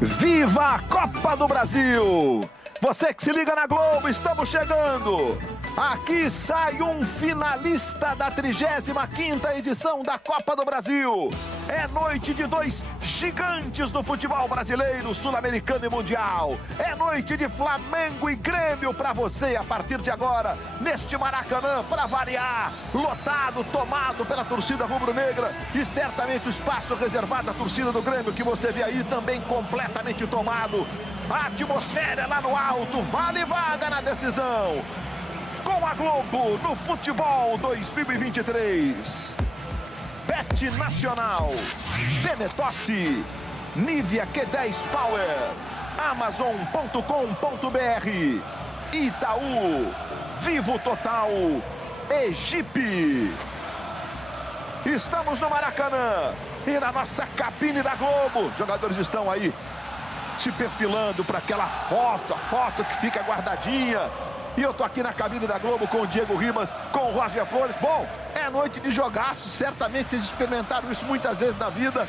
Viva a Copa do Brasil! Você que se liga na Globo, estamos chegando! Aqui sai um finalista da 35ª edição da Copa do Brasil. É noite de dois gigantes do futebol brasileiro, sul-americano e mundial. É noite de Flamengo e Grêmio para você a partir de agora, neste Maracanã, para variar, lotado, tomado pela torcida rubro-negra e certamente o espaço reservado à torcida do Grêmio que você vê aí também completamente tomado. A atmosfera lá no alto, vale vaga na decisão. Com a Globo no Futebol 2023. Bet Nacional, Benetossi, Nivea Q10 Power, Amazon.com.br, Itaú, Vivo Total, Egipe. Estamos no Maracanã e na nossa cabine da Globo. Os jogadores estão aí se perfilando para aquela foto, a foto que fica guardadinha. E eu tô aqui na cabine da Globo com o Diego Rimas, com o Roger Flores. Bom, é noite de jogaço, certamente vocês experimentaram isso muitas vezes na vida.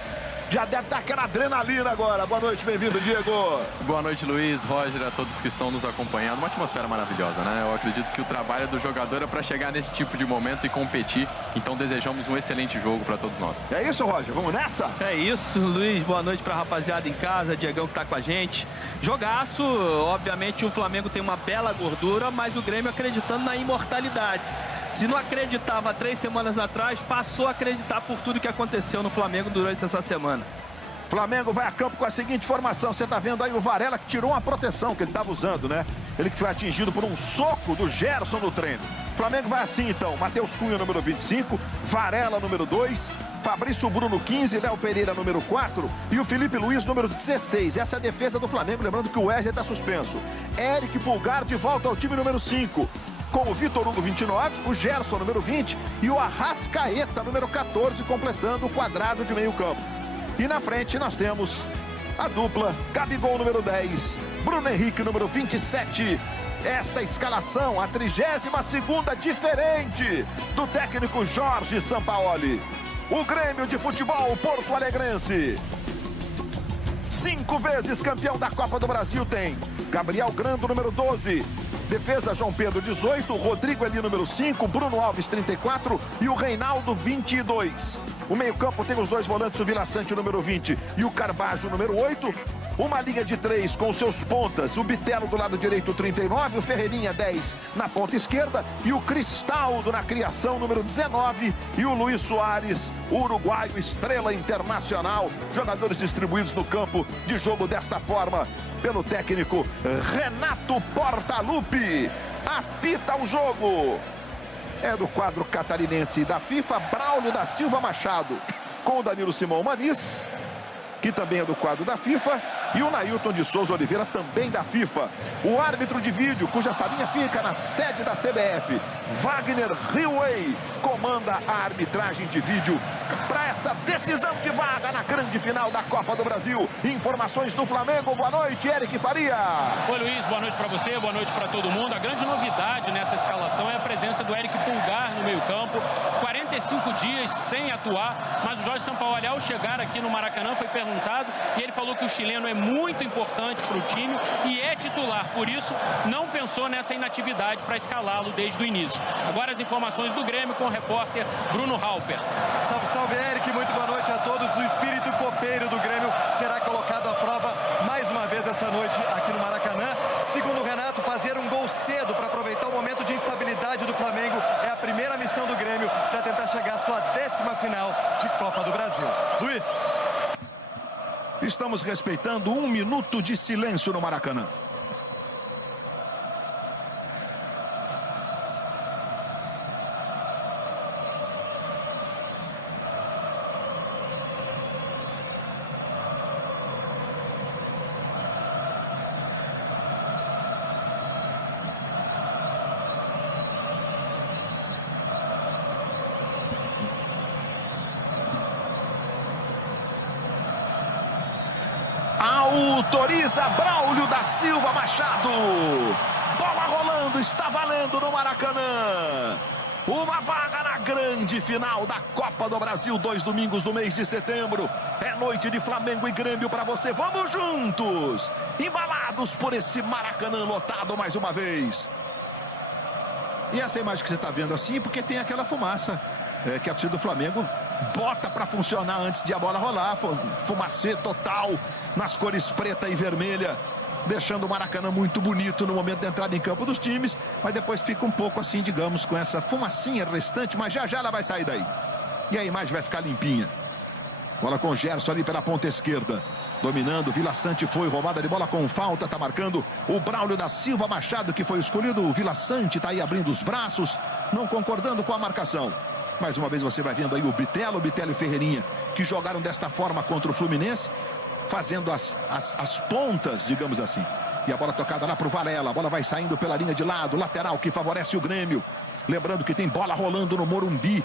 Já deve estar aquela adrenalina agora. Boa noite, bem-vindo, Diego. Boa noite, Luiz, Roger, a todos que estão nos acompanhando. Uma atmosfera maravilhosa, né? Eu acredito que o trabalho do jogador é para chegar nesse tipo de momento e competir. Então desejamos um excelente jogo para todos nós. É isso, Roger? Vamos nessa? É isso, Luiz. Boa noite para a rapaziada em casa, Diegão que tá com a gente. Jogaço, obviamente o Flamengo tem uma bela gordura, mas o Grêmio acreditando na imortalidade. Se não acreditava 3 semanas atrás, passou a acreditar por tudo que aconteceu no Flamengo durante essa semana. Flamengo vai a campo com a seguinte formação. Você tá vendo aí o Varela que tirou uma proteção que ele estava usando, né? Ele que foi atingido por um soco do Gerson no treino. Flamengo vai assim então. Matheus Cunha, número 25. Varela, número 2. Fabrício Bruno, 15. Léo Pereira, número 4. E o Felipe Luiz, número 16. Essa é a defesa do Flamengo. Lembrando que o Wesley está suspenso. Eric Pulgar de volta ao time número 5. Com o Vitor Hugo, 29, o Gerson, número 20, e o Arrascaeta, número 14, completando o quadrado de meio campo. E na frente nós temos a dupla Gabigol, número 10, Bruno Henrique, número 27. Esta escalação, a 32ª diferente do técnico Jorge Sampaoli. O Grêmio de Futebol Porto Alegrense. 5 vezes campeão da Copa do Brasil tem Gabriel Grando, número 12. Defesa, João Pedro, 18. Rodrigo Eli, número 5. Bruno Alves, 34. E o Reinaldo, 22. O meio-campo tem os dois volantes, o Vila Sante, número 20. E o Carbajo, número 8. Uma linha de 3 com seus pontas. O Bitelo do lado direito, 39. O Ferreirinha, 10 na ponta esquerda. E o Cristaldo na criação, número 19. E o Luiz Soares, uruguaio, estrela internacional. Jogadores distribuídos no campo de jogo desta forma pelo técnico Renato Portaluppi. Apita o jogo. É do quadro catarinense da FIFA, Braulio da Silva Machado, com o Danilo Simão Maniz, que também é do quadro da FIFA, e o Nailton de Souza Oliveira, também da FIFA. O árbitro de vídeo, cuja salinha fica na sede da CBF, Wagner Hillway, comanda a arbitragem de vídeo para essa decisão de vaga na grande final da Copa do Brasil. Informações do Flamengo. Boa noite, Eric Faria. Oi, Luiz, boa noite para você, boa noite para todo mundo. A grande novidade nessa escalação é a presença do Eric Pulgar no meio-campo. 45 dias sem atuar, mas o Jorge Sampaoli, ao chegar aqui no Maracanã, foi perguntado e ele falou que o chileno é muito importante para o time e é titular. Por isso, não pensou nessa inatividade para escalá-lo desde o início. Agora as informações do Grêmio com o repórter Bruno Halper. Salve, salve, Eric. Muito boa noite a todos. O espírito copeiro do Grêmio será colocado à prova mais uma vez essa noite aqui no Maracanã. Segundo o Renato, fazer um gol cedo para aproveitar o momento de instabilidade do Flamengo é a primeira missão do Grêmio para tentar chegar à sua 10ª final de Copa do Brasil. Luiz. Estamos respeitando 1 minuto de silêncio no Maracanã. Autoriza Braulio da Silva Machado. Bola rolando, está valendo no Maracanã. Uma vaga na grande final da Copa do Brasil, 2 domingos do mês de setembro. É noite de Flamengo e Grêmio para você. Vamos juntos, embalados por esse Maracanã lotado mais uma vez. E essa imagem que você está vendo assim, porque tem aquela fumaça que a torcida do Flamengo bota para funcionar antes de a bola rolar. Fumacê total nas cores preta e vermelha, deixando o Maracanã muito bonito no momento da entrada em campo dos times, mas depois fica um pouco assim, digamos, com essa fumacinha restante, mas já já ela vai sair daí. E a imagem vai ficar limpinha. Bola com o Gerson ali pela ponta esquerda, dominando. Vila Sante foi roubada de bola com falta, tá marcando o Braulio da Silva Machado, que foi escolhido. O Vila Sante tá aí abrindo os braços, não concordando com a marcação. Mais uma vez você vai vendo aí o Bitelo e Ferreirinha, que jogaram desta forma contra o Fluminense, fazendo as pontas, digamos assim. E a bola tocada lá pro Varela. A bola vai saindo pela linha de lado, lateral que favorece o Grêmio. Lembrando que tem bola rolando no Morumbi.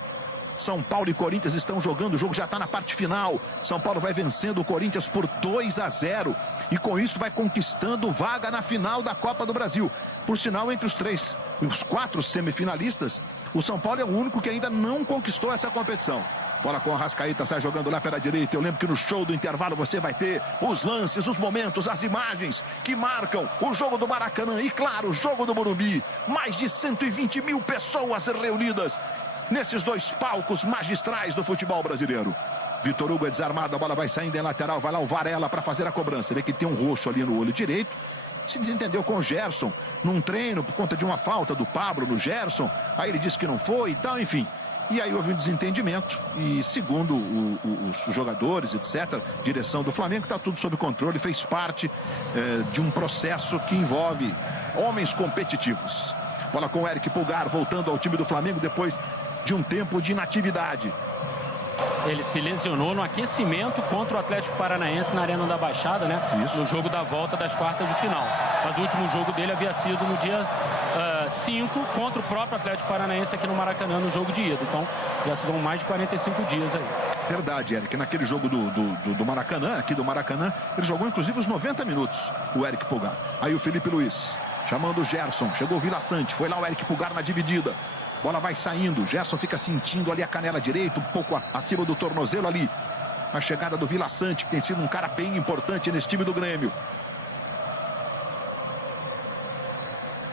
São Paulo e Corinthians estão jogando, o jogo já está na parte final. São Paulo vai vencendo o Corinthians por 2-0. E com isso vai conquistando vaga na final da Copa do Brasil. Por sinal, entre os 4 semifinalistas, o São Paulo é o único que ainda não conquistou essa competição. Bola com a Arrascaeta, sai jogando lá pela direita. Eu lembro que no show do intervalo você vai ter os lances, os momentos, as imagens que marcam o jogo do Maracanã. E claro, o jogo do Morumbi. Mais de 120 mil pessoas reunidas nesses 2 palcos magistrais do futebol brasileiro. Vitor Hugo é desarmado, a bola vai saindo em lateral, vai lá o Varela para fazer a cobrança. Vê que tem um roxo ali no olho direito. Se desentendeu com o Gerson num treino por conta de uma falta do Pablo no Gerson. Aí ele disse que não foi e tal, enfim. E aí houve um desentendimento e, segundo os jogadores, etc., direção do Flamengo, está tudo sob controle, fez parte de um processo que envolve homens competitivos. Bola com o Eric Pulgar, voltando ao time do Flamengo depois de um tempo de inatividade. Ele se lesionou no aquecimento contra o Atlético Paranaense na Arena da Baixada, né? Isso. No jogo da volta das quartas de final. Mas o último jogo dele havia sido no dia 5 contra o próprio Atlético Paranaense aqui no Maracanã, no jogo de ida. Então já se vão mais de 45 dias aí. Verdade, Eric. Naquele jogo do Maracanã, aqui do Maracanã, ele jogou inclusive os 90 minutos, o Eric Pulgar. Aí o Felipe Luiz, chamando o Gerson. Chegou o Vila Sante, foi lá o Eric Pulgar na dividida. Bola vai saindo, o Gerson fica sentindo ali a canela direita, um pouco acima do tornozelo ali. A chegada do Vila Sante, que tem sido um cara bem importante nesse time do Grêmio.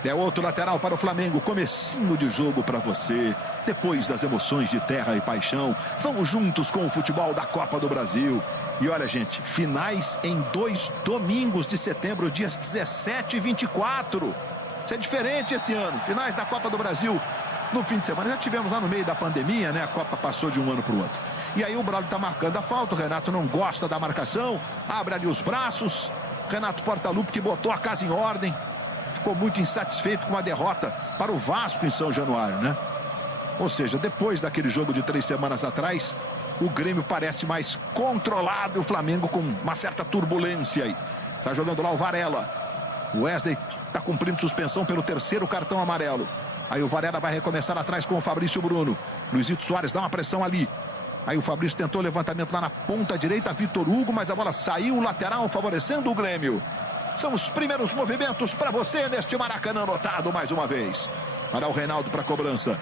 É outro lateral para o Flamengo, comecinho de jogo para você. Depois das emoções de terra e paixão, vamos juntos com o futebol da Copa do Brasil. E olha, gente, finais em 2 domingos de setembro, dias 17 e 24. Isso é diferente esse ano, finais da Copa do Brasil. No fim de semana já tivemos lá no meio da pandemia, né? A Copa passou de um ano para o outro. E aí o Braulio está marcando a falta, o Renato não gosta da marcação, abre ali os braços. Renato Portaluppi, que botou a casa em ordem, ficou muito insatisfeito com a derrota para o Vasco em São Januário, né? Ou seja, depois daquele jogo de 3 semanas atrás, o Grêmio parece mais controlado e o Flamengo com uma certa turbulência aí. Tá jogando lá o Varela. O Wesley está cumprindo suspensão pelo 3º cartão amarelo. Aí o Varela vai recomeçar atrás com o Fabrício Bruno. Luizito Soares dá uma pressão ali. Aí o Fabrício tentou o levantamento lá na ponta direita, Vitor Hugo, mas a bola saiu lateral, favorecendo o Grêmio. São os primeiros movimentos para você neste Maracanã lotado mais uma vez. Para o Reinaldo para a cobrança.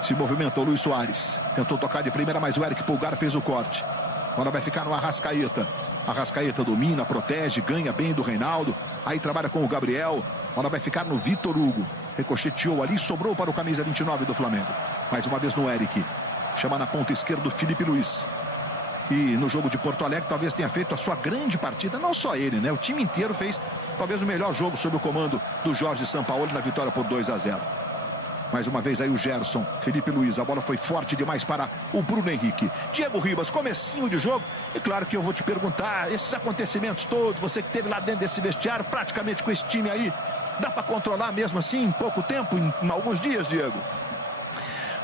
Se movimentou o Luiz Soares. Tentou tocar de primeira, mas o Eric Pulgar fez o corte. A bola vai ficar no Arrascaeta. Arrascaeta domina, protege, ganha bem do Reinaldo. Aí trabalha com o Gabriel. A bola vai ficar no Vitor Hugo. Ricocheteou ali, sobrou para o camisa 29 do Flamengo. Mais uma vez no Eric. Chama na ponta esquerda o Felipe Luiz. E no jogo de Porto Alegre talvez tenha feito a sua grande partida. Não só ele, né? O time inteiro fez talvez o melhor jogo sob o comando do Jorge Sampaoli na vitória por 2-0. Mais uma vez aí o Gerson, Felipe Luiz, a bola foi forte demais para o Bruno Henrique. Diego Ribas, comecinho de jogo. E claro que eu vou te perguntar, esses acontecimentos todos, você que esteve lá dentro desse vestiário, praticamente com esse time aí, dá para controlar mesmo assim em pouco tempo, em alguns dias, Diego?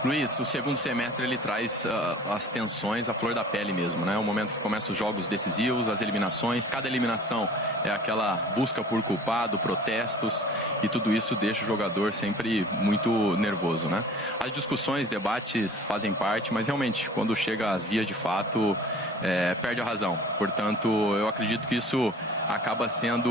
Luiz, o segundo semestre ele traz as tensões à flor da pele mesmo, né? É o momento que começam os jogos decisivos, as eliminações. Cada eliminação é aquela busca por culpado, protestos, e tudo isso deixa o jogador sempre muito nervoso, né? As discussões, debates fazem parte, mas realmente quando chega às vias de fato, perde a razão. Portanto, eu acredito que isso acaba sendo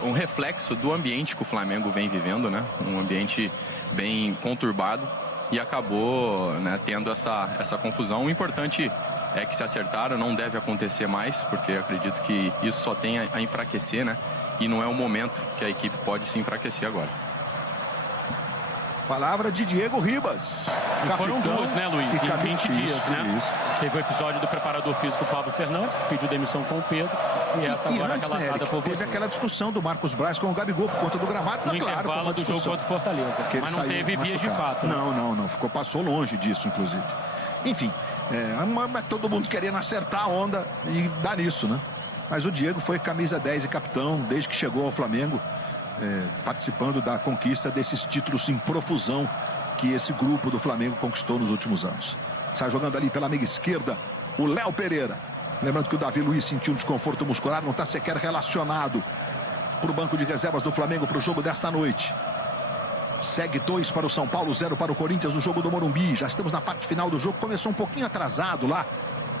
um reflexo do ambiente que o Flamengo vem vivendo, né? Um ambiente bem conturbado, e acabou, né, tendo essa confusão. O importante é que se acertaram, não deve acontecer mais, porque eu acredito que isso só tem a enfraquecer, né? E não é o momento que a equipe pode se enfraquecer agora. Palavra de Diego Ribas. E foram duas, né, Luiz? Em 20 dias, né? Isso. Teve o episódio do preparador físico Pablo Fernandes, que pediu demissão com o Pedro. E essa agora antes, relatada por você. Teve aquela discussão do Marcos Braz com o Gabigol por conta do gramado. No intervalo do jogo contra o Fortaleza. Mas não teve vias de fato. Né? Não. Passou longe disso, inclusive. Enfim, mas todo mundo querendo acertar a onda e dar nisso, né? Mas o Diego foi camisa 10 e capitão desde que chegou ao Flamengo, participando da conquista desses títulos em profusão que esse grupo do Flamengo conquistou nos últimos anos. Sai jogando ali pela meia esquerda o Léo Pereira. Lembrando que o Davi Luiz sentiu um desconforto muscular, não está sequer relacionado para o banco de reservas do Flamengo para o jogo desta noite. Segue 2 para o São Paulo, 0 para o Corinthians no jogo do Morumbi. Já estamos na parte final do jogo, começou um pouquinho atrasado lá.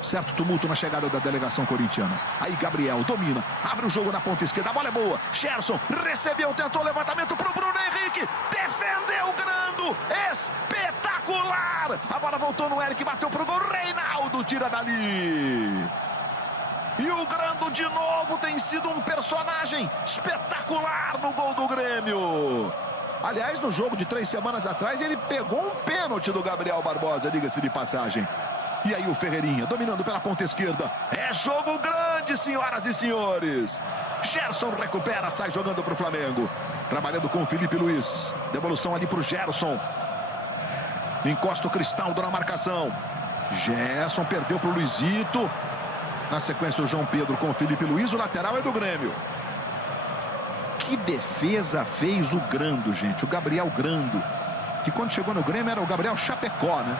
Certo tumulto na chegada da delegação corintiana. Aí Gabriel domina, abre o jogo na ponta esquerda, a bola é boa. Gerson recebeu, tentou levantamento para o Bruno Henrique, defendeu o Grando, espetacular. A bola voltou no Eric, bateu para o gol, Reinaldo tira dali. E o Grando de novo tem sido um personagem espetacular no gol do Grêmio. Aliás, no jogo de 3 semanas atrás, ele pegou um pênalti do Gabriel Barbosa, diga-se de passagem. E aí o Ferreirinha, dominando pela ponta esquerda. É jogo grande, senhoras e senhores. Gerson recupera, sai jogando para o Flamengo. Trabalhando com o Felipe Luiz. Devolução ali para o Gerson. Encosta o Cristaldo na marcação. Gerson perdeu para o Luizito. Na sequência o João Pedro com o Felipe Luiz. O lateral é do Grêmio. Que defesa fez o Grando, gente. O Gabriel Grando. Que quando chegou no Grêmio era o Gabriel Chapecó, né?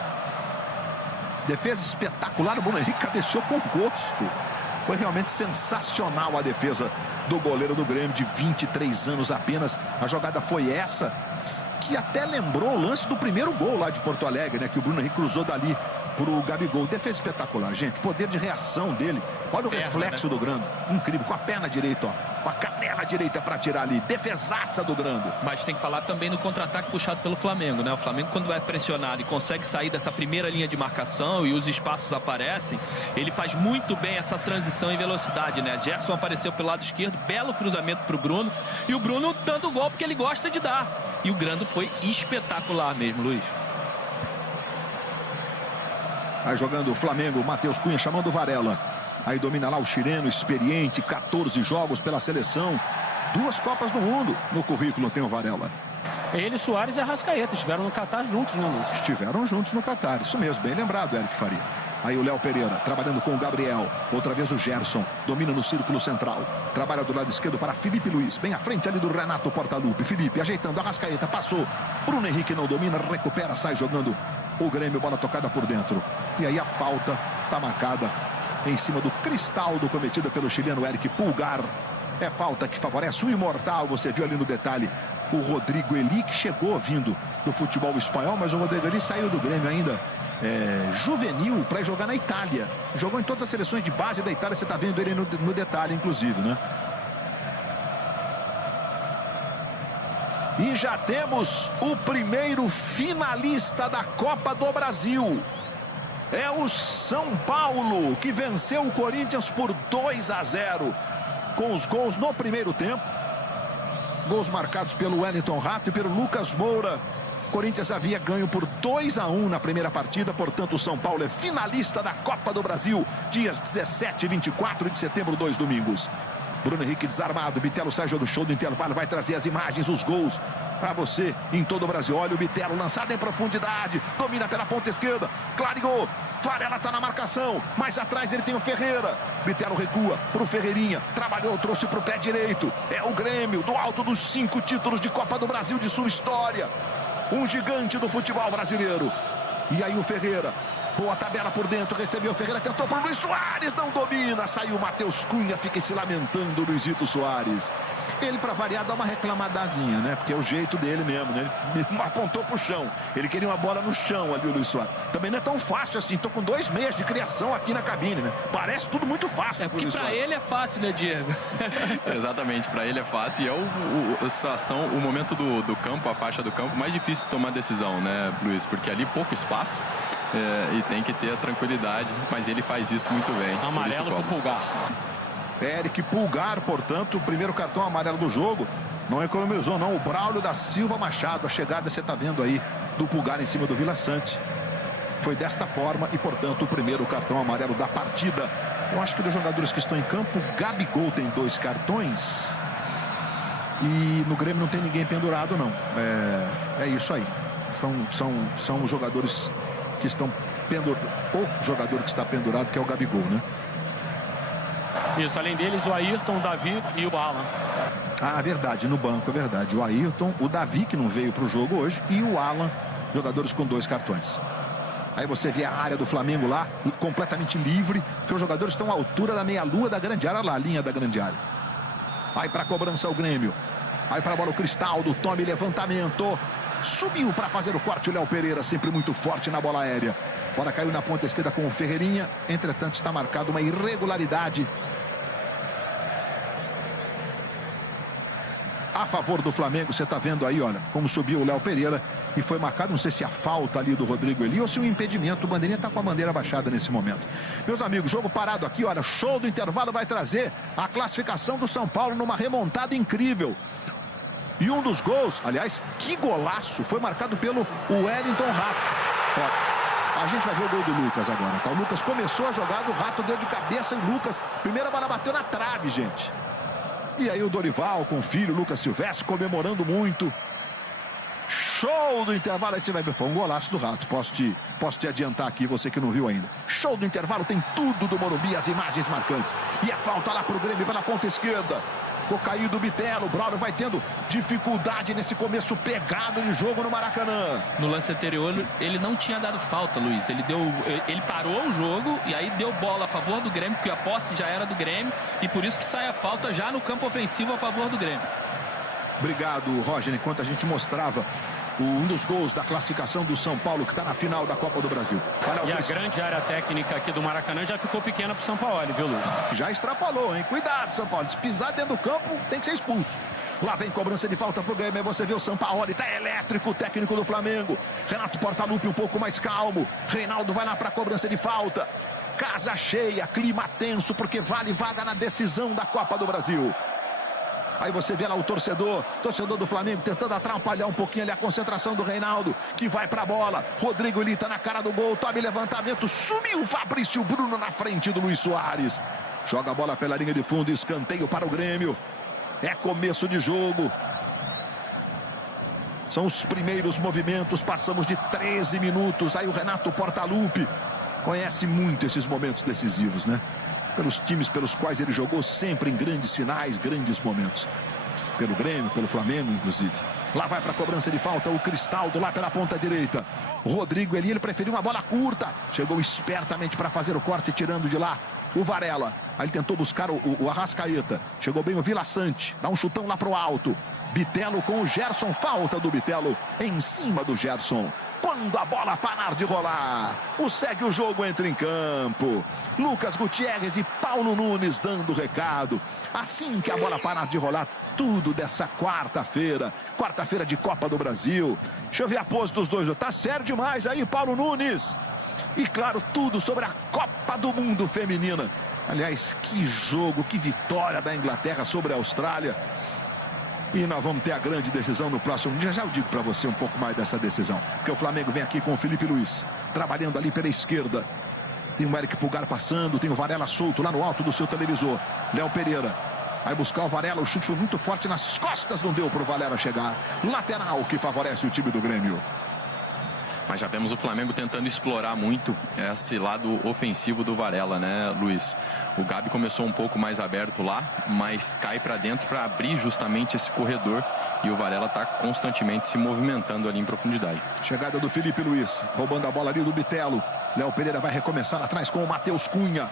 Defesa espetacular, o Bruno Henrique cabeceou com gosto. Foi realmente sensacional a defesa do goleiro do Grêmio, de 23 anos apenas. A jogada foi essa, que até lembrou o lance do primeiro gol lá de Porto Alegre, né? Que o Bruno Henrique cruzou dali pro Gabigol. Defesa espetacular, gente. Poder de reação dele. Olha o reflexo, né, do Grando. Incrível, com a perna direita, ó. Com a canela direita para tirar ali. Defesaça do Grando. Mas tem que falar também no contra-ataque puxado pelo Flamengo, né? O Flamengo, quando vai pressionado e consegue sair dessa primeira linha de marcação e os espaços aparecem, ele faz muito bem essa transição em velocidade, né? Gerson apareceu pelo lado esquerdo, belo cruzamento pro Bruno. E o Bruno dando o gol porque ele gosta de dar. E o Grando foi espetacular mesmo, Luiz. Vai jogando o Flamengo, Matheus Cunha chamando o Varela. Aí domina lá o chileno, experiente, 14 jogos pela seleção. 2 Copas do Mundo no currículo tem o Varela. Ele, Soares e Arrascaeta estiveram no Catar juntos, né, Luiz? Estiveram juntos no Catar, isso mesmo, bem lembrado, Eric Faria. Aí o Léo Pereira, trabalhando com o Gabriel. Outra vez o Gerson, domina no círculo central. Trabalha do lado esquerdo para Felipe Luiz. Bem à frente ali do Renato Portaluppi. Felipe ajeitando, Arrascaeta, passou. Bruno Henrique não domina, recupera, sai jogando o Grêmio, bola tocada por dentro. E aí a falta está marcada em cima do Cristaldo, cometida pelo chileno Eric Pulgar. É falta que favorece o imortal, você viu ali no detalhe o Rodrigo Eli, que chegou vindo do futebol espanhol, mas o Rodrigo Eli saiu do Grêmio ainda juvenil para jogar na Itália. Jogou em todas as seleções de base da Itália, você está vendo ele no detalhe, inclusive, né? E já temos o primeiro finalista da Copa do Brasil. É o São Paulo, que venceu o Corinthians por 2-0. Com os gols no primeiro tempo. Gols marcados pelo Wellington Rato e pelo Lucas Moura. O Corinthians havia ganho por 2-1 na primeira partida. Portanto, o São Paulo é finalista da Copa do Brasil. Dias 17 e 24 de setembro, 2 domingos. Bruno Henrique desarmado, Bitelo sai, jogo show do intervalo, vai trazer as imagens, os gols para você em todo o Brasil. Olha o Bitelo lançado em profundidade, domina pela ponta esquerda, clareou, Varela está na marcação, mais atrás ele tem o Ferreira, Bitelo recua para o Ferreirinha, trabalhou, trouxe para o pé direito, é o Grêmio, do alto dos 5 títulos de Copa do Brasil de sua história, um gigante do futebol brasileiro. E aí o Ferreira. Boa tabela por dentro, recebeu o Ferreira, tentou para o Luiz Soares, não domina, saiu o Matheus Cunha, fica se lamentando o Luizito Soares. Ele, para variar, dá uma reclamadazinha, né? Porque é o jeito dele mesmo, né? Ele apontou para o chão, ele queria uma bola no chão ali, o Luiz Soares. Também não é tão fácil assim, tô com 2 meias de criação aqui na cabine, né? Parece tudo muito fácil. É porque para ele é fácil, né, Diego? Exatamente, para ele é fácil e é o momento do campo, a faixa do campo, mais difícil de tomar decisão, né, Luiz? Porque ali pouco espaço e tem que ter a tranquilidade, mas ele faz isso muito bem. Amarelo para o Pulgar. Eric Pulgar, portanto, o primeiro cartão amarelo do jogo. Não economizou, não. O Braulio da Silva Machado, a chegada, você está vendo aí, do Pulgar em cima do Vila Sante. Foi desta forma e, portanto, o primeiro cartão amarelo da partida. Eu acho que dos jogadores que estão em campo, Gabigol tem 2 cartões. E no Grêmio não tem ninguém pendurado, não. É isso aí. São os jogadores que estão pendurados. O jogador que está pendurado, que é o Gabigol, né? Isso, além deles, o Ayrton, o Davi e o Alan. Ah, verdade, no banco, é verdade. O Ayrton, o Davi, que não veio para o jogo hoje, e o Alan, jogadores com 2 cartões. Aí você vê a área do Flamengo lá, completamente livre, porque os jogadores estão à altura da meia-lua da grande área, lá, a linha da grande área. Aí para a cobrança o Grêmio. Aí para a bola o Cristaldo, tome levantamento. Subiu para fazer o corte o Léo Pereira, sempre muito forte na bola aérea. Bola caiu na ponta esquerda com o Ferreirinha. Entretanto, está marcado uma irregularidade a favor do Flamengo. Você está vendo aí, olha, como subiu o Léo Pereira e foi marcado, não sei se a falta ali do Rodrigo Eli ou se o impedimento. O bandeirinha está com a bandeira baixada nesse momento. Meus amigos, jogo parado aqui, olha, show do intervalo vai trazer a classificação do São Paulo numa remontada incrível. E um dos gols, aliás, que golaço, foi marcado pelo Wellington Rato. Ó, a gente vai ver o gol do Lucas agora, tá? O Lucas começou a jogada, o Rato deu de cabeça e o Lucas, primeira bola bateu na trave, gente. E aí o Dorival com o filho, Lucas Silvestre, comemorando muito. Show do intervalo, aí você vai ver, foi um golaço do Rato, posso te adiantar aqui, você que não viu ainda. Show do intervalo, tem tudo do Morumbi, as imagens marcantes. E a falta lá pro Grêmio pela ponta esquerda. Ficou caído o Bitelo, o Braulio vai tendo dificuldade nesse começo pegado de jogo no Maracanã. No lance anterior, ele não tinha dado falta, Luiz. Ele parou o jogo e aí deu bola a favor do Grêmio, porque a posse já era do Grêmio, e por isso que sai a falta já no campo ofensivo a favor do Grêmio. Obrigado, Roger. Enquanto a gente mostrava um dos gols da classificação do São Paulo, que está na final da Copa do Brasil. E a grande área técnica aqui do Maracanã já ficou pequena para o São Paulo, viu, Luiz? Já extrapolou, hein? Cuidado, São Paulo. Se pisar dentro do campo, tem que ser expulso. Lá vem cobrança de falta pro Grêmio. Você vê o Sampaoli, tá elétrico, o técnico do Flamengo. Renato Portaluppi um pouco mais calmo. Reinaldo vai lá para cobrança de falta. Casa cheia, clima tenso, porque vale vaga na decisão da Copa do Brasil. Aí você vê lá o torcedor do Flamengo tentando atrapalhar um pouquinho ali a concentração do Reinaldo, que vai pra bola. Rodrigo Eli tá na cara do gol, tome levantamento, subiu o Fabrício Bruno na frente do Luiz Soares. Joga a bola pela linha de fundo, escanteio para o Grêmio. É começo de jogo. São os primeiros movimentos, passamos de 13 minutos. Aí o Renato Portaluppi conhece muito esses momentos decisivos, né? Pelos times pelos quais ele jogou sempre em grandes finais, grandes momentos. Pelo Grêmio, pelo Flamengo, inclusive. Lá vai para a cobrança de falta o Cristaldo, lá pela ponta direita. Rodrigo Eli, ele preferiu uma bola curta. Chegou espertamente para fazer o corte, tirando de lá o Varela. Aí ele tentou buscar o Arrascaeta. Chegou bem o Vila Sante, dá um chutão lá para o alto. Bitelo com o Gerson, falta do Bitelo em cima do Gerson. Quando a bola parar de rolar, segue o jogo, entra em campo. Lucas Gutierrez e Paulo Nunes dando recado. Assim que a bola parar de rolar, tudo dessa quarta-feira de Copa do Brasil. Deixa eu ver a pose dos dois. Tá sério demais aí, Paulo Nunes. E claro, tudo sobre a Copa do Mundo feminina. Aliás, que jogo, que vitória da Inglaterra sobre a Austrália. E nós vamos ter a grande decisão no próximo dia. Já eu digo para você um pouco mais dessa decisão. Porque o Flamengo vem aqui com o Felipe Luiz, trabalhando ali pela esquerda. Tem o Eric Pulgar passando, tem o Varela solto lá no alto do seu televisor. Léo Pereira vai buscar o Varela, o chute foi muito forte nas costas, não deu para o Varela chegar. Lateral que favorece o time do Grêmio. Mas já vemos o Flamengo tentando explorar muito esse lado ofensivo do Varela, né, Luiz? O Gabi começou um pouco mais aberto lá, mas cai para dentro para abrir justamente esse corredor. E o Varela está constantemente se movimentando ali em profundidade. Chegada do Felipe Luiz, roubando a bola ali do Bitelo. Léo Pereira vai recomeçar atrás com o Matheus Cunha.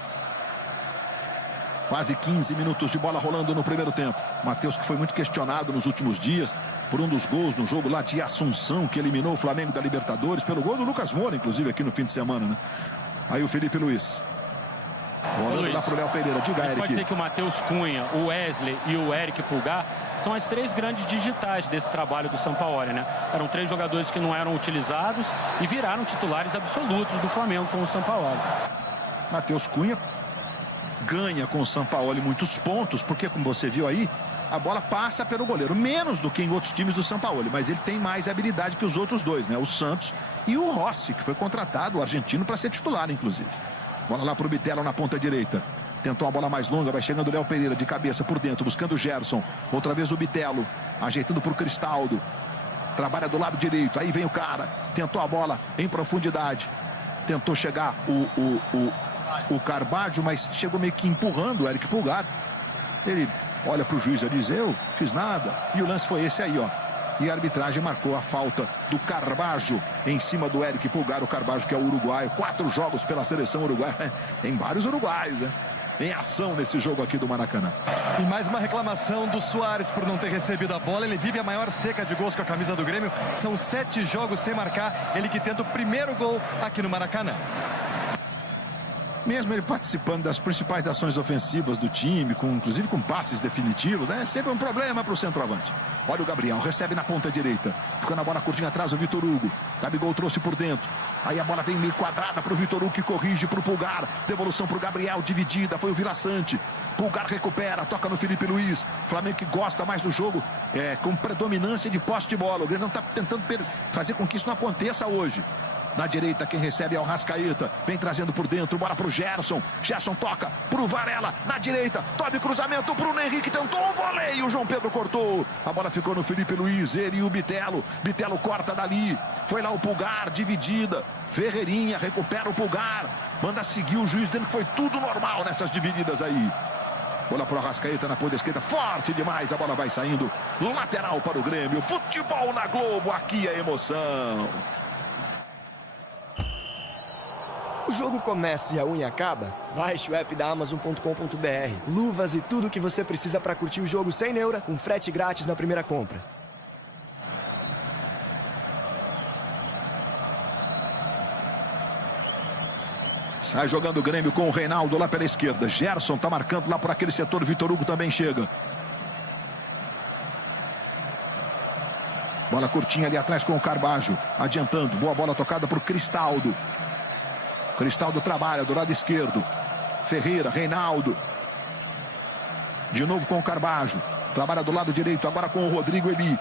Quase 15 minutos de bola rolando no primeiro tempo. Matheus, que foi muito questionado nos últimos dias por um dos gols no jogo lá de Assunção, que eliminou o Flamengo da Libertadores, pelo gol do Lucas Moura, inclusive, aqui no fim de semana, né? Aí o Felipe Luiz. Rolando lá pro Léo Pereira. Diga, Eric. Pode ser que o Matheus Cunha, o Wesley e o Eric Pulgar são as 3 grandes digitais desse trabalho do Sampaoli, né? Eram 3 jogadores que não eram utilizados e viraram titulares absolutos do Flamengo com o Sampaoli. Matheus Cunha ganha com o Sampaoli muitos pontos, porque, como você viu aí, a bola passa pelo goleiro, menos do que em outros times do Sampaoli, mas ele tem mais habilidade que os outros dois, né? O Santos e o Rossi, que foi contratado, o argentino, para ser titular, inclusive. Bola lá pro Bitelo na ponta direita. Tentou a bola mais longa, vai chegando o Léo Pereira de cabeça por dentro, buscando o Gerson. Outra vez o Bitelo, ajeitando pro Cristaldo. Trabalha do lado direito, aí vem o cara. Tentou a bola em profundidade. Tentou chegar o Carbajo, mas chegou meio que empurrando o Eric Pulgar. Ele olha pro juiz e diz, eu fiz nada. E o lance foi esse aí, ó. E a arbitragem marcou a falta do Carbajo em cima do Eric Pulgar. O Carbajo, que é o uruguaio. 4 jogos pela seleção uruguaia. Tem vários uruguaios, né? Em ação nesse jogo aqui do Maracanã. E mais uma reclamação do Soares por não ter recebido a bola. Ele vive a maior seca de gols com a camisa do Grêmio. São 7 jogos sem marcar. Ele que tenta o primeiro gol aqui no Maracanã. Mesmo ele participando das principais ações ofensivas do time, inclusive com passes definitivos, né? É sempre um problema para o centroavante. Olha o Gabriel, recebe na ponta direita. Ficando a bola curtinha atrás, o Vitor Hugo. Gabigol trouxe por dentro. Aí a bola vem meio quadrada para o Vitor Hugo, que corrige para o Pulgar. Devolução para o Gabriel, dividida. Foi o Vila Sante. Pulgar recupera, toca no Felipe Luiz. Flamengo que gosta mais do jogo, com predominância de posse de bola. O Grêmio não está tentando fazer com que isso não aconteça hoje. Na direita, quem recebe é o Rascaeta. Vem trazendo por dentro, bola pro Gerson. Gerson toca pro Varela. Na direita, tobe cruzamento. Bruno Henrique tentou um voleio. O João Pedro cortou. A bola ficou no Felipe Luiz. Ele e o Bitelo. Bitelo corta dali. Foi lá o Pulgar, dividida. Ferreirinha recupera o Pulgar. Manda seguir o juiz, dizendo que foi tudo normal nessas divididas aí. Bola pro Rascaeta na ponta esquerda. Forte demais. A bola vai saindo. Lateral para o Grêmio. Futebol na Globo. Aqui é emoção. O jogo começa e a unha acaba? Baixe o app da Amazon.com.br. Luvas e tudo que você precisa para curtir o jogo sem neura, com frete grátis na primeira compra. Sai jogando o Grêmio com o Reinaldo lá pela esquerda. Gerson tá marcando lá por aquele setor. Vitor Hugo também chega. Bola curtinha ali atrás com o Carbajo. Adiantando. Boa bola tocada por Cristaldo. Cristaldo trabalha do lado esquerdo. Ferreira, Reinaldo. De novo com o Carbajo. Trabalha do lado direito, agora com o Rodrigo Eli.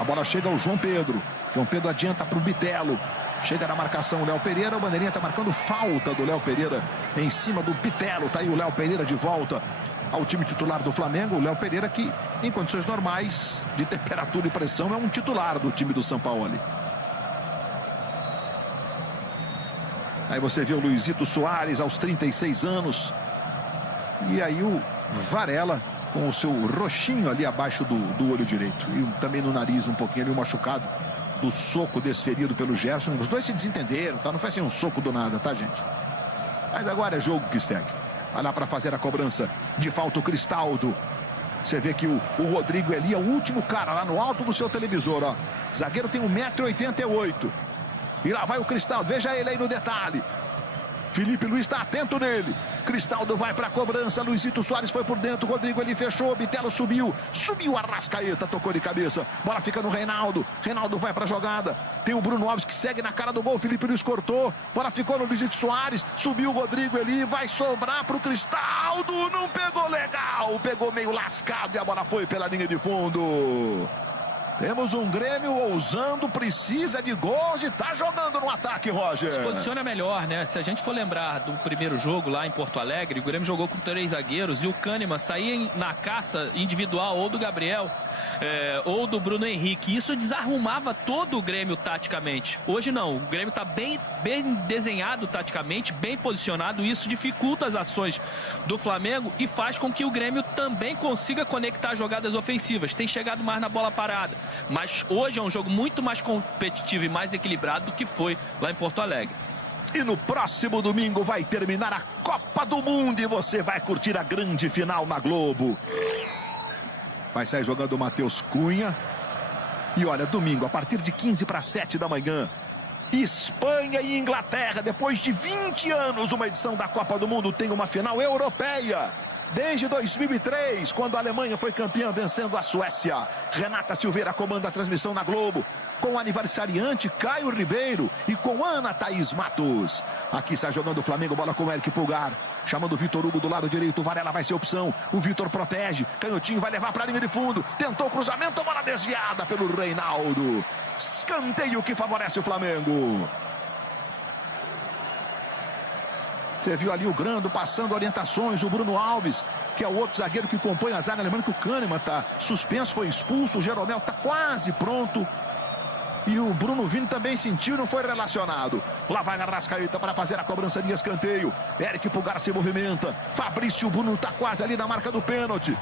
A bola chega ao João Pedro. João Pedro adianta para o Bitelo. Chega na marcação o Léo Pereira. O bandeirinha está marcando falta do Léo Pereira em cima do Bitelo. Está aí o Léo Pereira de volta ao time titular do Flamengo. O Léo Pereira que, em condições normais de temperatura e pressão, é um titular do time do Sampaoli. Aí você vê o Luizito Soares aos 36 anos. E aí o Varela com o seu roxinho ali abaixo do olho direito. E também no nariz um pouquinho ali, um machucado do soco desferido pelo Gerson. Os dois se desentenderam, tá? Não foi assim um soco do nada, tá, gente? Mas agora é jogo que segue. Vai lá para fazer a cobrança de falta o Cristaldo. Você vê que o Rodrigo ali é o último cara lá no alto do seu televisor, ó. O zagueiro tem 1,88 m. E lá vai o Cristaldo, veja ele aí no detalhe. Felipe Luiz está atento nele. Cristaldo vai para a cobrança. Luizito Soares foi por dentro. Rodrigo ele fechou. Bitelo subiu. Subiu a Arrascaeta. Tocou de cabeça. Bola fica no Reinaldo. Reinaldo vai para a jogada. Tem o Bruno Alves que segue na cara do gol. Felipe Luiz cortou. Bola ficou no Luizito Soares. Subiu o Rodrigo ali. Vai sobrar para o Cristaldo. Não pegou legal. Pegou meio lascado e a bola foi pela linha de fundo. Temos um Grêmio ousando, precisa de gols e tá jogando no ataque, Roger. Se posiciona melhor, né? Se a gente for lembrar do primeiro jogo lá em Porto Alegre, o Grêmio jogou com 3 zagueiros e o Kahneman saía na caça individual ou do Gabriel ou do Bruno Henrique. Isso desarrumava todo o Grêmio taticamente. Hoje não, o Grêmio está bem desenhado taticamente, bem posicionado. Isso dificulta as ações do Flamengo e faz com que o Grêmio também consiga conectar jogadas ofensivas. Tem chegado mais na bola parada. Mas hoje é um jogo muito mais competitivo e mais equilibrado do que foi lá em Porto Alegre. E no próximo domingo vai terminar a Copa do Mundo e você vai curtir a grande final na Globo. Vai sair jogando o Matheus Cunha. E olha, domingo, a partir de 15:07 da manhã, Espanha e Inglaterra, depois de 20 anos, uma edição da Copa do Mundo tem uma final europeia. Desde 2003, quando a Alemanha foi campeã vencendo a Suécia. Renata Silveira comanda a transmissão na Globo, com o aniversariante Caio Ribeiro e com Ana Thaís Matos. Aqui está jogando o Flamengo, bola com o Eric Pulgar. Chamando o Vitor Hugo do lado direito, o Varela vai ser opção. O Vitor protege, Canhotinho vai levar para a linha de fundo. Tentou o cruzamento, bola desviada pelo Reinaldo. Escanteio que favorece o Flamengo. Você viu ali o Grando passando orientações, o Bruno Alves, que é o outro zagueiro que compõe a zaga, lembrando que o Kahneman está suspenso, foi expulso, o Jeromel está quase pronto. E o Bruno Vini também sentiu, não foi relacionado. Lá vai a Arrascaeta para fazer a cobrança de escanteio. Eric Pulgar se movimenta. Fabrício Bruno está quase ali na marca do pênalti.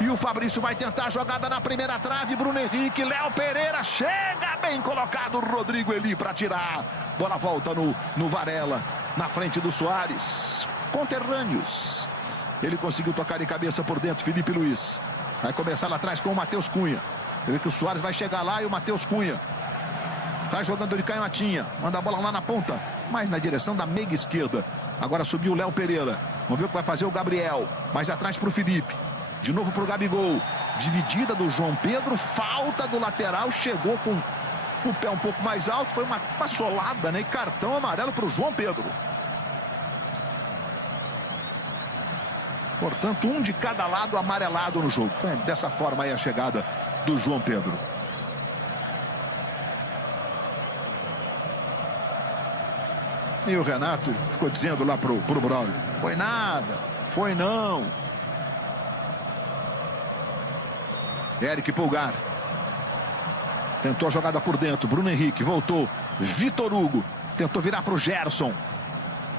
E o Fabrício vai tentar a jogada na primeira trave. Bruno Henrique, Léo Pereira, chega bem colocado. Rodrigo Eli para tirar. Bola volta no Varela. Na frente do Soares, conterrâneos. Ele conseguiu tocar de cabeça por dentro, Felipe Luiz. Vai começar lá atrás com o Matheus Cunha. Você vê que o Soares vai chegar lá e o Matheus Cunha tá jogando de canhotinha. Manda a bola lá na ponta, mais na direção da meiga esquerda. Agora subiu o Léo Pereira. Vamos ver o que vai fazer o Gabriel. Mais atrás para o Felipe. De novo para o Gabigol. Dividida do João Pedro, falta do lateral, chegou com o pé um pouco mais alto, foi uma solada, né? E cartão amarelo para o João Pedro. Portanto, um de cada lado amarelado no jogo. Foi dessa forma aí a chegada do João Pedro. E o Renato ficou dizendo lá pro Braulio: foi nada, foi não. Eric Pulgar. Tentou a jogada por dentro, Bruno Henrique voltou, Vitor Hugo tentou virar para o Gerson.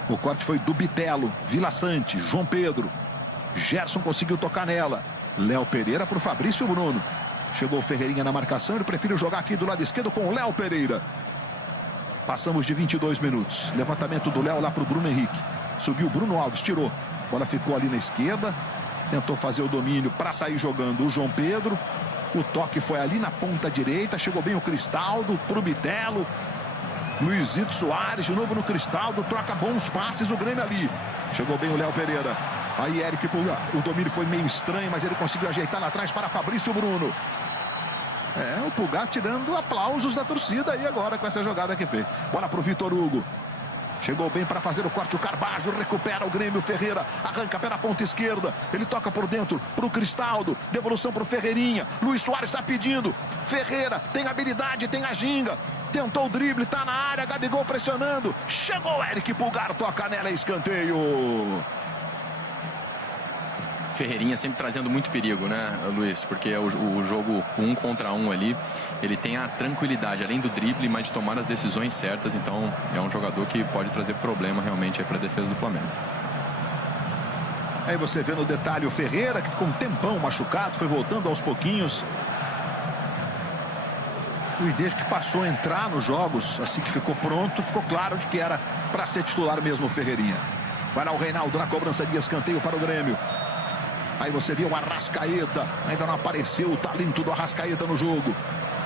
O corte foi do Bitelo, Vila Sante, João Pedro. Gerson conseguiu tocar nela. Léo Pereira para o Fabrício Bruno. Chegou o Ferreirinha na marcação, ele prefere jogar aqui do lado esquerdo com o Léo Pereira. Passamos de 22 minutos. Levantamento do Léo lá para o Bruno Henrique. Subiu o Bruno Alves, tirou. Bola ficou ali na esquerda. Tentou fazer o domínio para sair jogando o João Pedro. O toque foi ali na ponta direita. Chegou bem o Cristaldo para o Bitelo. Luizito Soares de novo no Cristaldo. Troca bons passes o Grêmio ali. Chegou bem o Léo Pereira. Aí Eric Pulgar. O domínio foi meio estranho, mas ele conseguiu ajeitar lá atrás para Fabrício Bruno. O Pulgar tirando aplausos da torcida aí agora com essa jogada que fez. Bola para o Vitor Hugo. Chegou bem para fazer o corte, o Carbajo recupera o Grêmio, Ferreira arranca pela ponta esquerda, ele toca por dentro para o Cristaldo, devolução para o Ferreirinha, Luiz Soares está pedindo, Ferreira tem habilidade, tem a ginga, tentou o drible, está na área, Gabigol pressionando, chegou Eric Pulgar, toca nela, escanteio. Ferreirinha sempre trazendo muito perigo, né, Luiz? Porque o jogo 1 contra 1 ali, ele tem a tranquilidade, além do drible, mas de tomar as decisões certas. Então, é um jogador que pode trazer problema realmente para a defesa do Flamengo. Aí você vê no detalhe o Ferreira, que ficou um tempão machucado, foi voltando aos pouquinhos. E desde que passou a entrar nos jogos, assim que ficou pronto, ficou claro de que era para ser titular mesmo o Ferreirinha. Vai lá o Reinaldo na cobrança de escanteio para o Grêmio. Aí você viu o Arrascaeta, ainda não apareceu o talento do Arrascaeta no jogo.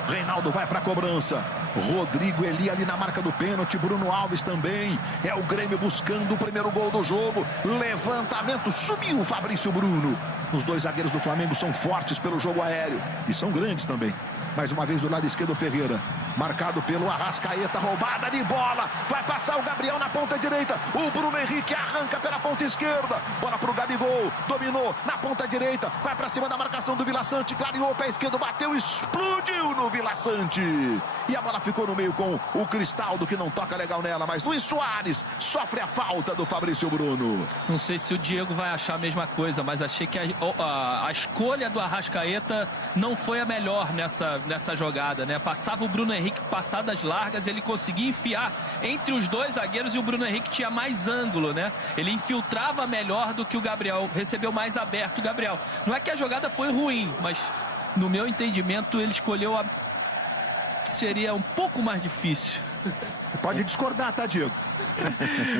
Reinaldo vai para a cobrança. Rodrigo Eli ali na marca do pênalti, Bruno Alves também. É o Grêmio buscando o primeiro gol do jogo. Levantamento, subiu o Fabrício Bruno. Os dois zagueiros do Flamengo são fortes pelo jogo aéreo e são grandes também. Mais uma vez do lado esquerdo, Ferreira. Marcado pelo Arrascaeta, roubada de bola. Vai passar o Gabriel na ponta direita. O Bruno Henrique arranca pela ponta esquerda. Bola pro Gabigol. Dominou na ponta direita. Vai pra cima da marcação do Vila Sante. Clareou o pé esquerdo, bateu, explodiu no Vila Sante. E a bola ficou no meio com o Cristaldo, que não toca legal nela. Mas Luis Soares sofre a falta do Fabrício Bruno. Não sei se o Diego vai achar a mesma coisa, mas achei que a escolha do Arrascaeta não foi a melhor nessa jogada, né? Passava o Bruno Henrique, passadas largas, ele conseguia enfiar entre os dois zagueiros e o Bruno Henrique tinha mais ângulo, né? Ele infiltrava melhor do que o Gabriel, recebeu mais aberto o Gabriel. Não é que a jogada foi ruim, mas no meu entendimento ele escolheu a que seria um pouco mais difícil. Pode discordar, tá, Diego?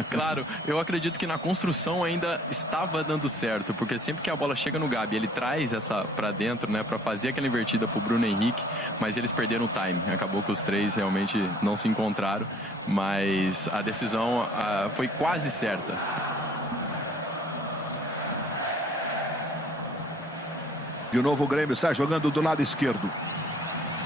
Claro, eu acredito que na construção ainda estava dando certo, porque sempre que a bola chega no Gabi, ele traz essa para dentro, né, para fazer aquela invertida pro Bruno Henrique, mas eles perderam o time. Acabou que os três realmente não se encontraram, mas a decisão foi quase certa. De novo o Grêmio sai jogando do lado esquerdo.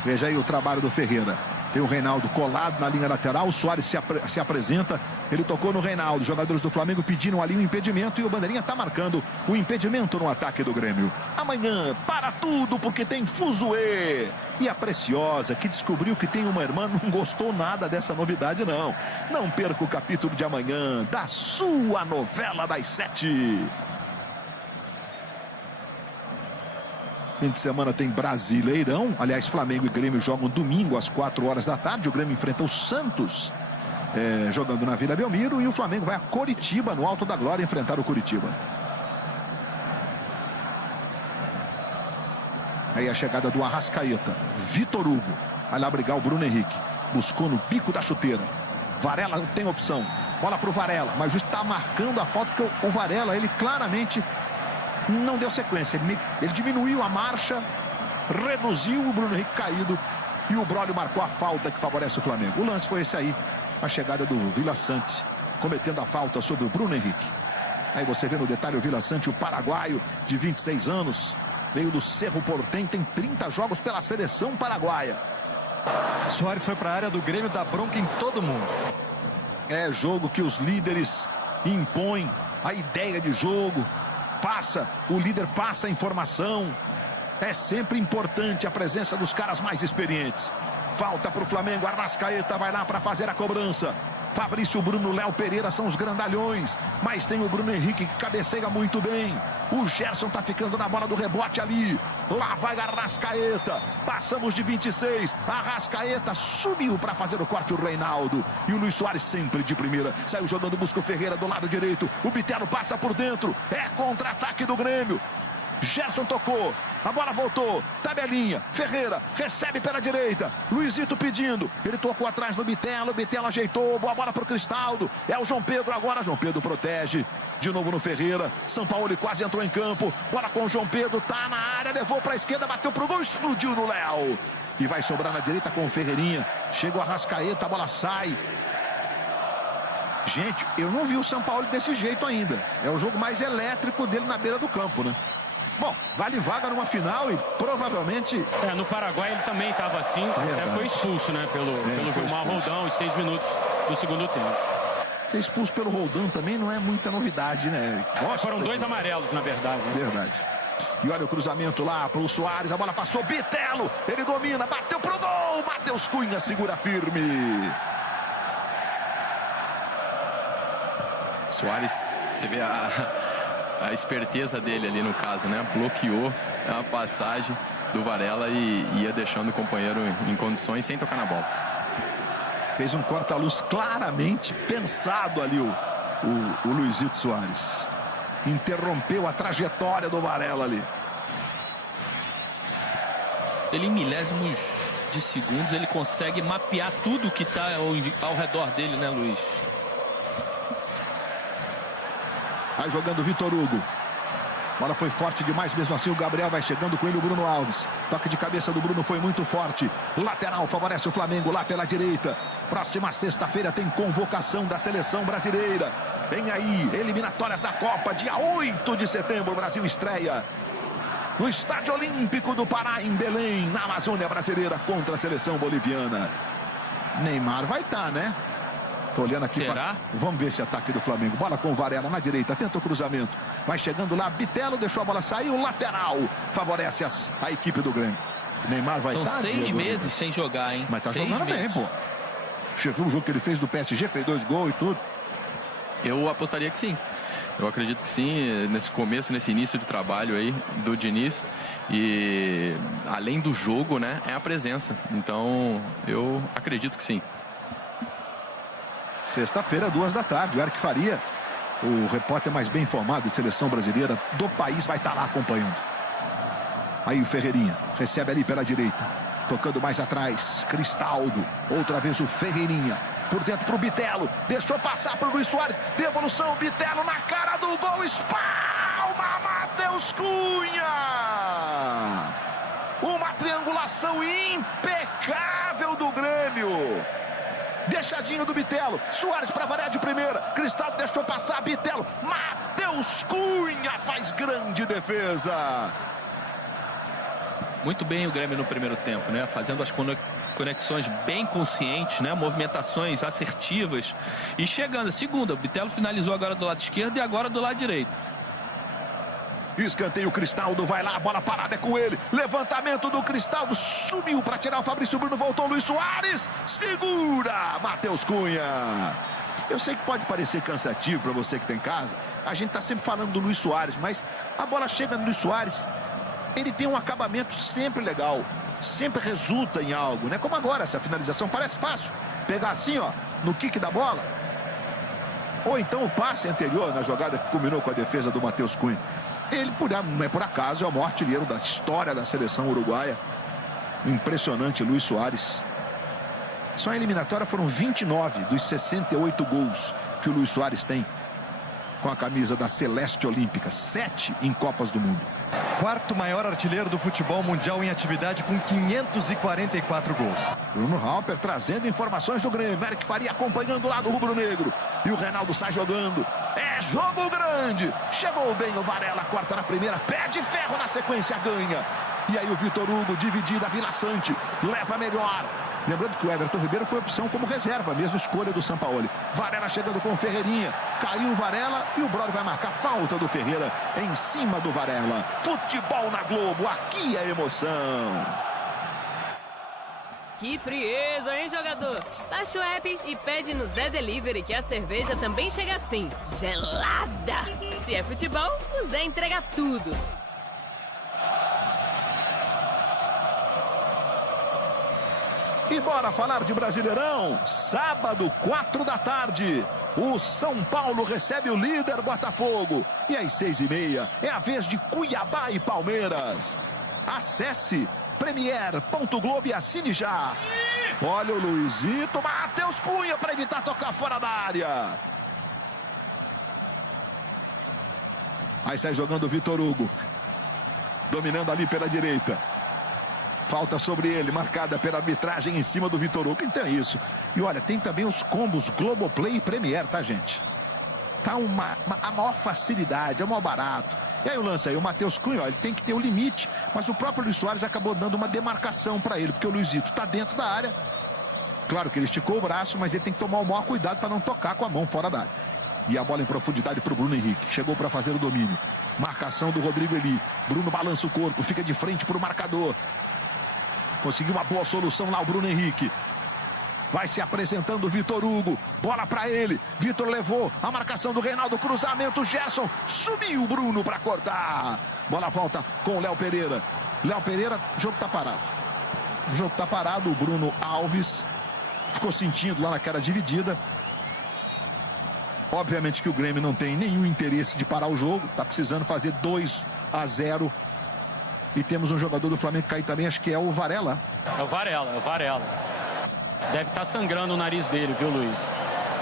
Veja aí o trabalho do Ferreira. Tem o Reinaldo colado na linha lateral. O Soares se apresenta. Ele tocou no Reinaldo. Os jogadores do Flamengo pediram ali um impedimento. E o Bandeirinha está marcando o impedimento no ataque do Grêmio. Amanhã, para tudo, porque tem Fuzue. E a Preciosa, que descobriu que tem uma irmã, não gostou nada dessa novidade, não. Não perca o capítulo de amanhã da sua novela das 7. Fim de semana tem Brasileirão. Aliás, Flamengo e Grêmio jogam domingo às 4 horas da tarde. O Grêmio enfrenta o Santos jogando na Vila Belmiro. E o Flamengo vai a Coritiba, no Alto da Glória, enfrentar o Coritiba. Aí a chegada do Arrascaeta. Vitor Hugo vai lá brigar o Bruno Henrique. Buscou no bico da chuteira. Varela tem opção. Bola pro Varela. Mas o juiz está marcando a falta, porque o Varela, ele claramente não deu sequência. Ele diminuiu a marcha, reduziu, o Bruno Henrique caído e o Braulio marcou a falta que favorece o Flamengo. O lance foi esse aí, a chegada do Vila Sante, cometendo a falta sobre o Bruno Henrique. Aí você vê no detalhe o Vila Sante, o paraguaio de 26 anos, veio do Cerro Porteño, tem 30 jogos pela seleção paraguaia. Soares foi para a área do Grêmio, dá bronca em todo mundo. É jogo que os líderes impõem a ideia de jogo. O líder passa a informação. É sempre importante a presença dos caras mais experientes. Falta para o Flamengo. Arrascaeta vai lá para fazer a cobrança. Fabrício, Bruno, Léo Pereira são os grandalhões. Mas tem o Bruno Henrique que cabeceia muito bem. O Gerson tá ficando na bola do rebote ali. Lá vai Arrascaeta. Passamos de 26. Arrascaeta subiu para fazer o corte, o Reinaldo. E o Luis Soares sempre de primeira. Saiu jogando, busca o Ferreira do lado direito. O Bitelo passa por dentro. É contra-ataque do Grêmio. Gerson tocou, a bola voltou, tabelinha, Ferreira recebe pela direita, Luizito pedindo, ele tocou atrás do Bitelo, o Bitelo ajeitou, boa bola para o Cristaldo, é o João Pedro agora, João Pedro protege, de novo no Ferreira, São Paulo quase entrou em campo, bola com o João Pedro, tá na área, levou para a esquerda, bateu pro gol, explodiu no Léo, e vai sobrar na direita com o Ferreirinha, chega o Arrascaeta, a bola sai. Gente, eu não vi o São Paulo desse jeito ainda, é o jogo mais elétrico dele na beira do campo, né? Bom, vale vaga numa final e provavelmente... no Paraguai ele também estava assim, até foi expulso, né, pelo Gilmar Roldão, em 6 minutos do segundo tempo. Ser expulso pelo Roldão também não é muita novidade, né? Foram 2 amarelos, na verdade. Né? Verdade. E olha o cruzamento lá pro Soares, a bola passou, Bitelo, ele domina, bateu pro gol, Matheus Cunha segura firme. Soares, você vê a esperteza dele ali no caso, né? Bloqueou a passagem do Varela e ia deixando o companheiro em condições sem tocar na bola. Fez um corta-luz claramente pensado ali o Luizito Soares. Interrompeu a trajetória do Varela ali. Ele em milésimos de segundos ele consegue mapear tudo que está ao redor dele, né, Luiz? Vai jogando o Vitor Hugo. Bola foi forte demais, mesmo assim o Gabriel vai chegando com ele, o Bruno Alves. Toque de cabeça do Bruno foi muito forte. Lateral favorece o Flamengo lá pela direita. Próxima sexta-feira tem convocação da seleção brasileira. Vem aí, eliminatórias da Copa, dia 8 de setembro, o Brasil estreia no Estádio Olímpico do Pará, em Belém, na Amazônia brasileira, contra a seleção boliviana. Neymar vai estar, né? Tô olhando aqui. Será? Vamos ver esse ataque do Flamengo. Bola com o Varela na direita. Tenta o cruzamento. Vai chegando lá. Bitelo deixou a bola sair. O lateral favorece a equipe do Grêmio. Neymar vai estar. São 6 meses sem jogar, hein? Mas tá 6 jogando meses. bem, pô. Você viu o jogo que ele fez do PSG? Fez 2 gols e tudo. Eu apostaria que sim. Eu acredito que sim, nesse começo, nesse início de trabalho aí do Diniz. E além do jogo, né, é a presença. Então, eu acredito que sim. Sexta-feira, 14h. O Eric Faria, o repórter mais bem informado de seleção brasileira do país, vai estar lá acompanhando. Aí o Ferreirinha recebe ali pela direita. Tocando mais atrás. Cristaldo. Outra vez o Ferreirinha. Por dentro pro Bitelo. Deixou passar pro Luis Soares. Devolução. Bitelo na cara do gol. Espalma Matheus Cunha. Uma triangulação impecável do Grêmio. Deixadinho do Bitelo. Soares para variar de primeira. Cristaldo deixou passar. Bitelo. Matheus Cunha faz grande defesa. Muito bem o Grêmio no primeiro tempo, né? Fazendo as conexões bem conscientes, né? Movimentações assertivas. E chegando. Segunda, o Bitelo finalizou agora do lado esquerdo e agora do lado direito. Escanteio, Cristaldo vai lá, a bola parada é com ele. Levantamento do Cristaldo, subiu para tirar o Fabrício Bruno, voltou o Luis Soares. Segura, Matheus Cunha. Eu sei que pode parecer cansativo para você que tem em casa. A gente tá sempre falando do Luis Soares, mas a bola chega no Luis Soares. Ele tem um acabamento sempre legal, sempre resulta em algo, né? Como agora, essa finalização parece fácil. Pegar assim, ó, no kick da bola. Ou então o passe anterior na jogada que culminou com a defesa do Matheus Cunha. Ele, não é por acaso, é o maior artilheiro da história da seleção uruguaia. O impressionante Luis Soares. Só a eliminatória foram 29 dos 68 gols que o Luis Soares tem com a camisa da Celeste Olímpica. 7 em Copas do Mundo. Quarto maior artilheiro do futebol mundial em atividade com 544 gols. Bruno Halper trazendo informações do Grêmio. Eric Faria acompanhando lá do rubro-negro. E o Reinaldo sai jogando. É jogo grande. Chegou bem o Varela, corta na primeira. Pé de ferro na sequência, ganha. E aí o Vitor Hugo, dividida, Vila Sante. Leva melhor. Lembrando que o Everton Ribeiro foi opção como reserva, mesmo escolha do Sampaoli. Varela chegando com o Ferreirinha. Caiu o Varela e o Brody vai marcar falta do Ferreira em cima do Varela. Futebol na Globo, aqui é emoção. Que frieza, hein, jogador? Baixa o app e pede no Zé Delivery que a cerveja também chega assim, gelada. Se é futebol, o Zé entrega tudo. E bora falar de Brasileirão. Sábado, 4h. O São Paulo recebe o líder Botafogo. E às 6h30 é a vez de Cuiabá e Palmeiras. Acesse premier.globo e assine já. Olha o Luizito, Matheus Cunha para evitar tocar fora da área. Aí sai jogando o Vitor Hugo. Dominando ali pela direita. Falta sobre ele, marcada pela arbitragem em cima do Vitor Hugo. Então é isso. E olha, tem também os combos Globoplay e Premier, tá, gente? Tá a maior facilidade, é o maior barato. E aí o lance aí, o Matheus Cunha, ó, ele tem que ter o limite, mas o próprio Luis Soares acabou dando uma demarcação para ele, porque o Luizito tá dentro da área. Claro que ele esticou o braço, mas ele tem que tomar o maior cuidado para não tocar com a mão fora da área. E a bola em profundidade para o Bruno Henrique. Chegou para fazer o domínio. Marcação do Rodrigo Eli. Bruno balança o corpo, fica de frente para o marcador. Conseguiu uma boa solução lá o Bruno Henrique. Vai se apresentando o Vitor Hugo. Bola para ele. Vitor levou a marcação do Reinaldo. Cruzamento, Gerson. Subiu o Bruno para cortar. Bola volta com o Léo Pereira. Léo Pereira, o jogo tá parado. O jogo tá parado. O Bruno Alves ficou sentindo lá naquela dividida. Obviamente que o Grêmio não tem nenhum interesse de parar o jogo. Tá precisando fazer 2-0. E temos um jogador do Flamengo cair também, acho que é o Varela. É o Varela. Deve estar sangrando o nariz dele, viu, Luiz?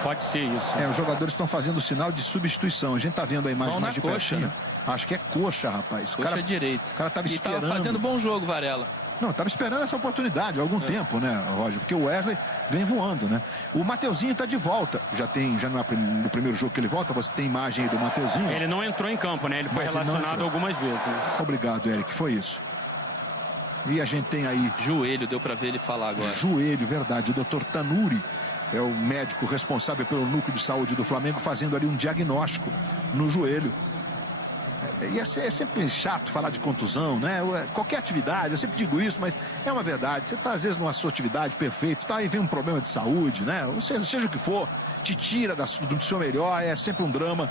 Pode ser isso. Os jogadores estão fazendo sinal de substituição. A gente tá vendo a imagem mais de coxa, pertinho. né? Acho que é coxa, rapaz. Coxa direito. O cara tava esperando. E tava fazendo bom jogo, Varela. Não, estava esperando essa oportunidade há algum tempo, né, Roger? Porque o Wesley vem voando, né? O Mateuzinho está de volta. Já não é no primeiro jogo que ele volta, você tem imagem aí do Mateuzinho. Ele não entrou em campo, né? Ele foi relacionado algumas vezes. Né? Obrigado, Eric. Foi isso. E a gente tem aí... Joelho, deu para ver ele falar agora. Joelho, verdade. O Dr. Tanuri é o médico responsável pelo núcleo de saúde do Flamengo, fazendo ali um diagnóstico no joelho. E é sempre chato falar de contusão, né? Qualquer atividade, eu sempre digo isso, mas é uma verdade. Você está, às vezes, numa sua atividade perfeita, tá, aí vem um problema de saúde, né? Seja o que for, te tira do seu melhor, é sempre um drama.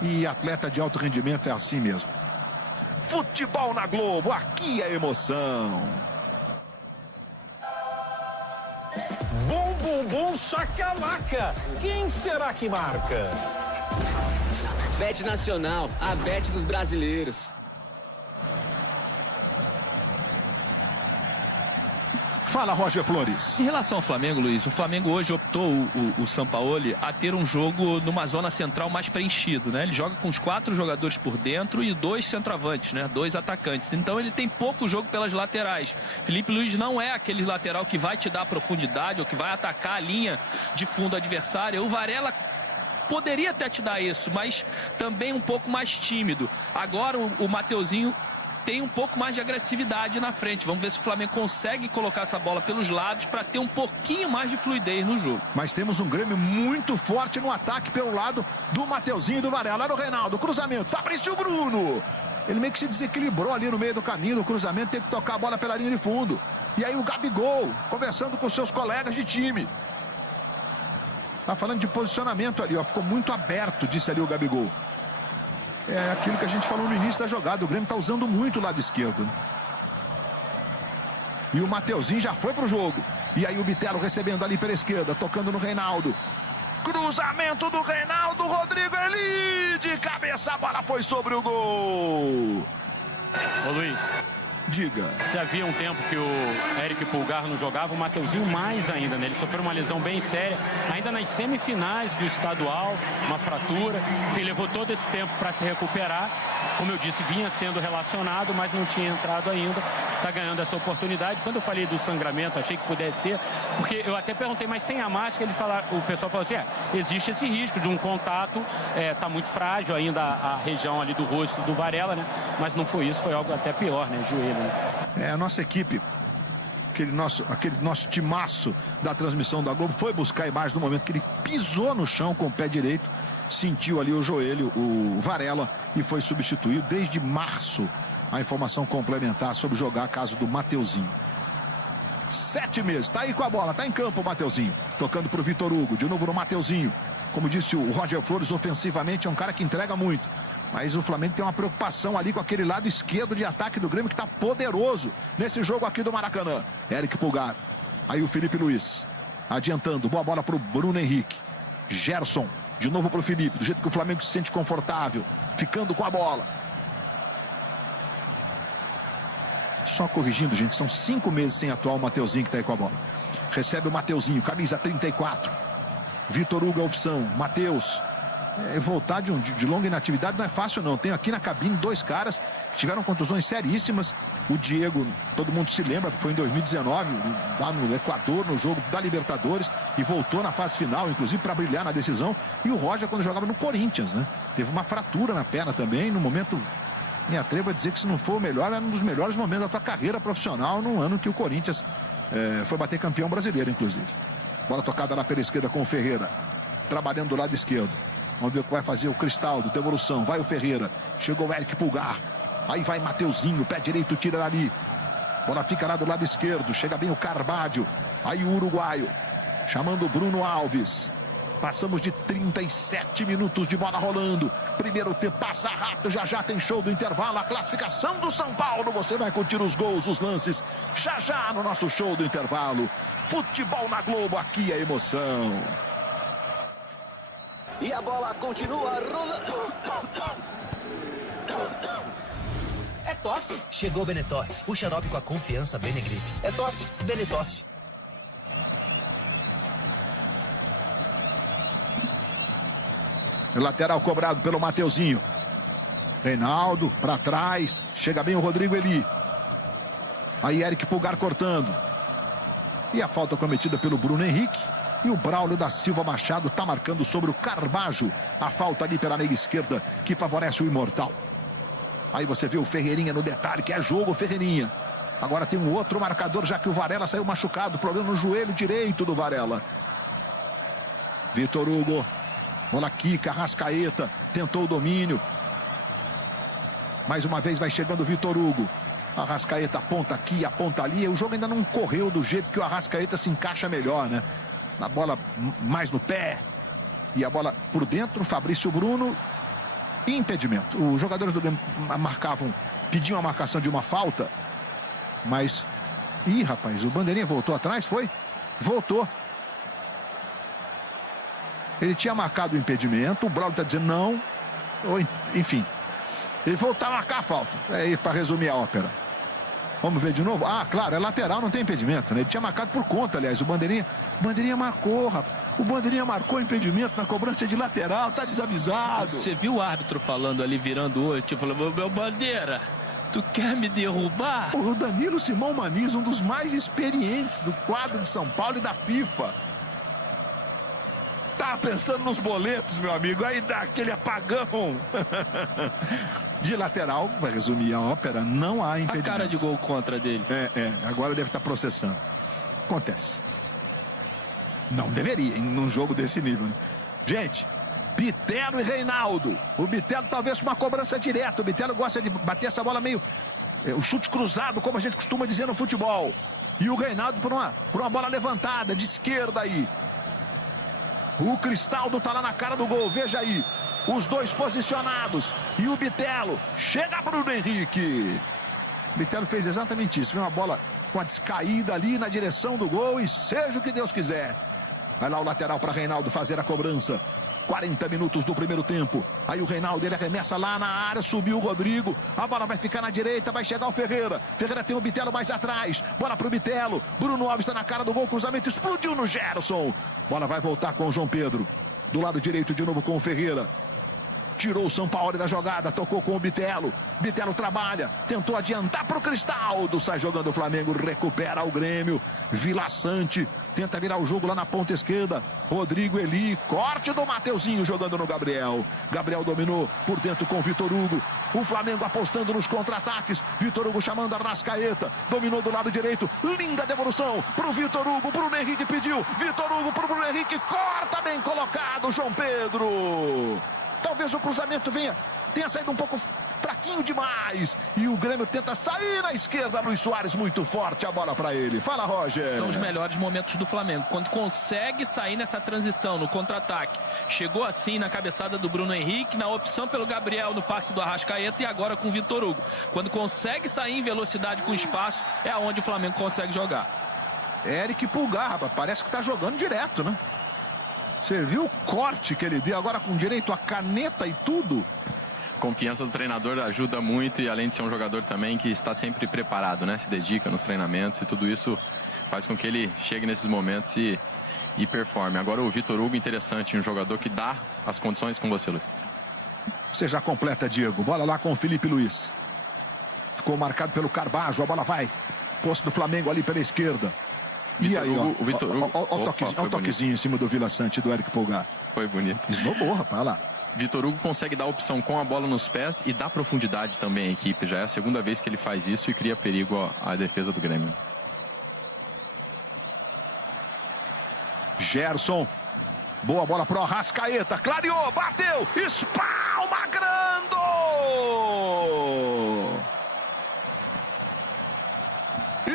E atleta de alto rendimento é assim mesmo. Futebol na Globo, aqui é emoção. Bum, bum, bum, chacalaca. Quem será que marca? Bet Nacional, a bet dos brasileiros. Fala, Roger Flores. Em relação ao Flamengo, Luiz, o Flamengo hoje optou, o Sampaoli, a ter um jogo numa zona central mais preenchido, né? Ele joga com os 4 jogadores por dentro e 2 centroavantes, né? 2 atacantes. Então ele tem pouco jogo pelas laterais. Felipe Luiz não é aquele lateral que vai te dar profundidade ou que vai atacar a linha de fundo adversária. O Varela poderia até te dar isso, mas também um pouco mais tímido. Agora o Mateuzinho tem um pouco mais de agressividade na frente. Vamos ver se o Flamengo consegue colocar essa bola pelos lados para ter um pouquinho mais de fluidez no jogo. Mas temos um Grêmio muito forte no ataque pelo lado do Mateuzinho e do Varela. Lá no Reinaldo, cruzamento, Fabrício Bruno. Ele meio que se desequilibrou ali no meio do caminho do cruzamento, teve que tocar a bola pela linha de fundo. E aí o Gabigol, conversando com seus colegas de time. Tá falando de posicionamento ali, ó. Ficou muito aberto, disse ali o Gabigol. É aquilo que a gente falou no início da jogada. O Grêmio tá usando muito o lado esquerdo. E o Mateuzinho já foi pro jogo. E aí o Bitelo recebendo ali pela esquerda, tocando no Reinaldo. Cruzamento do Reinaldo, Rodrigo Eli. De cabeça, a bola foi sobre o gol. Ô Luiz, diga. Se havia um tempo que o Eric Pulgar não jogava, o Mateuzinho mais ainda, né? Ele sofreu uma lesão bem séria, ainda nas semifinais do estadual, uma fratura, que levou todo esse tempo para se recuperar. Como eu disse, vinha sendo relacionado, mas não tinha entrado ainda. Está ganhando essa oportunidade. Quando eu falei do sangramento, achei que pudesse ser, porque eu até perguntei, mas sem a máscara, o pessoal falou assim, existe esse risco de um contato, tá muito frágil ainda a região ali do rosto do Varela, né? Mas não foi isso, foi algo até pior, né? Joelho. Né? A nossa equipe, aquele nosso timaço da transmissão da Globo, foi buscar a imagem do momento que ele pisou no chão com o pé direito, sentiu ali o joelho, o Varela, e foi substituído desde março. A informação complementar sobre jogar a caso do Mateuzinho. 7 meses, tá aí com a bola, tá em campo o Mateuzinho, tocando pro Vitor Hugo, de novo no Mateuzinho. Como disse o Roger Flores, ofensivamente é um cara que entrega muito. Mas o Flamengo tem uma preocupação ali com aquele lado esquerdo de ataque do Grêmio que está poderoso nesse jogo aqui do Maracanã. Eric Pulgar. Aí o Felipe Luiz. Adiantando. Boa bola para o Bruno Henrique. Gerson. De novo para o Felipe. Do jeito que o Flamengo se sente confortável. Ficando com a bola. Só corrigindo, gente. São 5 meses sem atuar o Mateuzinho que está aí com a bola. Recebe o Mateuzinho. Camisa 34. Vitor Hugo a opção. Matheus. Voltar de longa inatividade não é fácil não. Tenho aqui na cabine 2 caras que tiveram contusões seríssimas. O Diego, todo mundo se lembra, foi em 2019 lá no Equador, no jogo da Libertadores, e voltou na fase final, inclusive para brilhar na decisão. E o Roger, quando jogava no Corinthians, né? Teve uma fratura na perna também. No momento, me atrevo a dizer que se não for o melhor, era um dos melhores momentos da tua carreira profissional, no ano que o Corinthians foi bater campeão brasileiro, inclusive. Bola tocada lá pela esquerda com o Ferreira, trabalhando do lado esquerdo. Vamos ver o que vai fazer o Cristaldo, devolução, vai o Ferreira, chegou o Eric Pulgar, aí vai Mateuzinho, pé direito, tira dali, bola fica lá do lado esquerdo, chega bem o Carvalho, aí o uruguaio, chamando o Bruno Alves, passamos de 37 minutos de bola rolando, primeiro tempo passa rápido, já tem show do intervalo, a classificação do São Paulo, você vai curtir os gols, os lances, já no nosso show do intervalo, futebol na Globo, aqui é emoção. E a bola continua rolando. É tosse. Chegou o Benetosse. O xarope com a confiança Benegripe. É tosse, Benetosse. Lateral cobrado pelo Mateuzinho. Reinaldo para trás. Chega bem o Rodrigo Eli. Aí Eric Pulgar cortando. E a falta cometida pelo Bruno Henrique. E o Braulio da Silva Machado está marcando sobre o Carvalho. A falta ali pela meia esquerda que favorece o Imortal. Aí você vê o Ferreirinha no detalhe, que é jogo, Ferreirinha. Agora tem um outro marcador, já que o Varela saiu machucado. Problema no joelho direito do Varela. Vitor Hugo. Bola quica, Arrascaeta. Tentou o domínio. Mais uma vez vai chegando o Vitor Hugo. Arrascaeta aponta aqui, aponta ali. O jogo ainda não correu do jeito que o Arrascaeta se encaixa melhor, né? Na bola mais no pé. E a bola por dentro, Fabrício Bruno. Impedimento. Os jogadores do Grêmio pediam a marcação de uma falta. Mas... Ih, rapaz, o Bandeirinha voltou atrás, foi? Voltou. Ele tinha marcado o impedimento. O Braulio está dizendo não. Enfim. Ele voltou a marcar a falta. É aí para resumir a ópera. Vamos ver de novo? Ah, claro, é lateral, não tem impedimento, né? Ele tinha marcado por conta, aliás. O Bandeirinha marcou, rapaz. O Bandeirinha marcou impedimento na cobrança de lateral, tá desavisado. Você viu o árbitro falando ali, virando o olho, tipo, falando, meu Bandeira, tu quer me derrubar? O Danilo Simão Maniz, um dos mais experientes do quadro de São Paulo e da FIFA. Tá pensando nos boletos, meu amigo, aí dá aquele apagão. De lateral, vai resumir a ópera, não há impedimento. A cara de gol contra dele. Agora deve estar processando. Acontece. Não deveria, num jogo desse nível, né? Gente, Bitelo e Reinaldo. O Bitelo talvez com uma cobrança direta. O Bitelo gosta de bater essa bola meio... o chute cruzado, como a gente costuma dizer no futebol. E o Reinaldo por uma bola levantada, de esquerda aí. O Cristaldo tá lá na cara do gol, veja aí. Os dois posicionados. E o Bitelo chega para o Henrique. O Bitelo fez exatamente isso. Uma bola com a descaída ali na direção do gol. E seja o que Deus quiser. Vai lá o lateral para Reinaldo fazer a cobrança. 40 minutos do primeiro tempo. Aí o Reinaldo, ele arremessa lá na área. Subiu o Rodrigo. A bola vai ficar na direita. Vai chegar o Ferreira. Ferreira tem o Bitelo mais atrás. Bola pro Bitelo. Bruno Alves está na cara do gol. Cruzamento explodiu no Gerson. Bola vai voltar com o João Pedro. Do lado direito de novo com o Ferreira. Tirou o Sampaoli da jogada, tocou com o Bitelo. Bitelo trabalha, tentou adiantar para o Cristaldo. Sai jogando o Flamengo, recupera o Grêmio. Vila Sante tenta virar o jogo lá na ponta esquerda. Rodrigo Eli, corte do Mateuzinho jogando no Gabriel. Gabriel dominou por dentro com o Vitor Hugo. O Flamengo apostando nos contra-ataques. Vitor Hugo chamando a Arrascaeta. Dominou do lado direito. Linda devolução para o Vitor Hugo. Bruno Henrique pediu. Vitor Hugo para o Bruno Henrique. Corta bem colocado, João Pedro. Talvez o cruzamento tenha saído um pouco fraquinho demais. E o Grêmio tenta sair na esquerda. Luiz Soares muito forte, a bola para ele. Fala, Roger. São os melhores momentos do Flamengo. Quando consegue sair nessa transição, no contra-ataque. Chegou assim na cabeçada do Bruno Henrique, na opção pelo Gabriel no passe do Arrascaeta e agora com o Vitor Hugo. Quando consegue sair em velocidade com espaço, é aonde o Flamengo consegue jogar. Eric Pulgar, rapaz, parece que tá jogando direto, né? Você viu o corte que ele deu agora com direito à caneta e tudo? Confiança do treinador ajuda muito e além de ser um jogador também que está sempre preparado, né? Se dedica nos treinamentos e tudo isso faz com que ele chegue nesses momentos e performe. Agora o Vitor Hugo, interessante, um jogador que dá as condições com você, Luiz. Você já completa, Diego. Bola lá com o Felipe Luiz. Ficou marcado pelo Carbajo, a bola vai. Posto do Flamengo ali pela esquerda. E aí, ó, o Vitor Hugo. Olha o toquezinho em cima do Vila Sante, do Eric Pulgar. Foi bonito. Esnobou, rapaz, olha lá. Vitor Hugo consegue dar opção com a bola nos pés e dá profundidade também à equipe. Já é a segunda vez que ele faz isso e cria perigo à defesa do Grêmio. Gerson. Boa bola pro Arrascaeta. Clareou, bateu. Espalmagrando!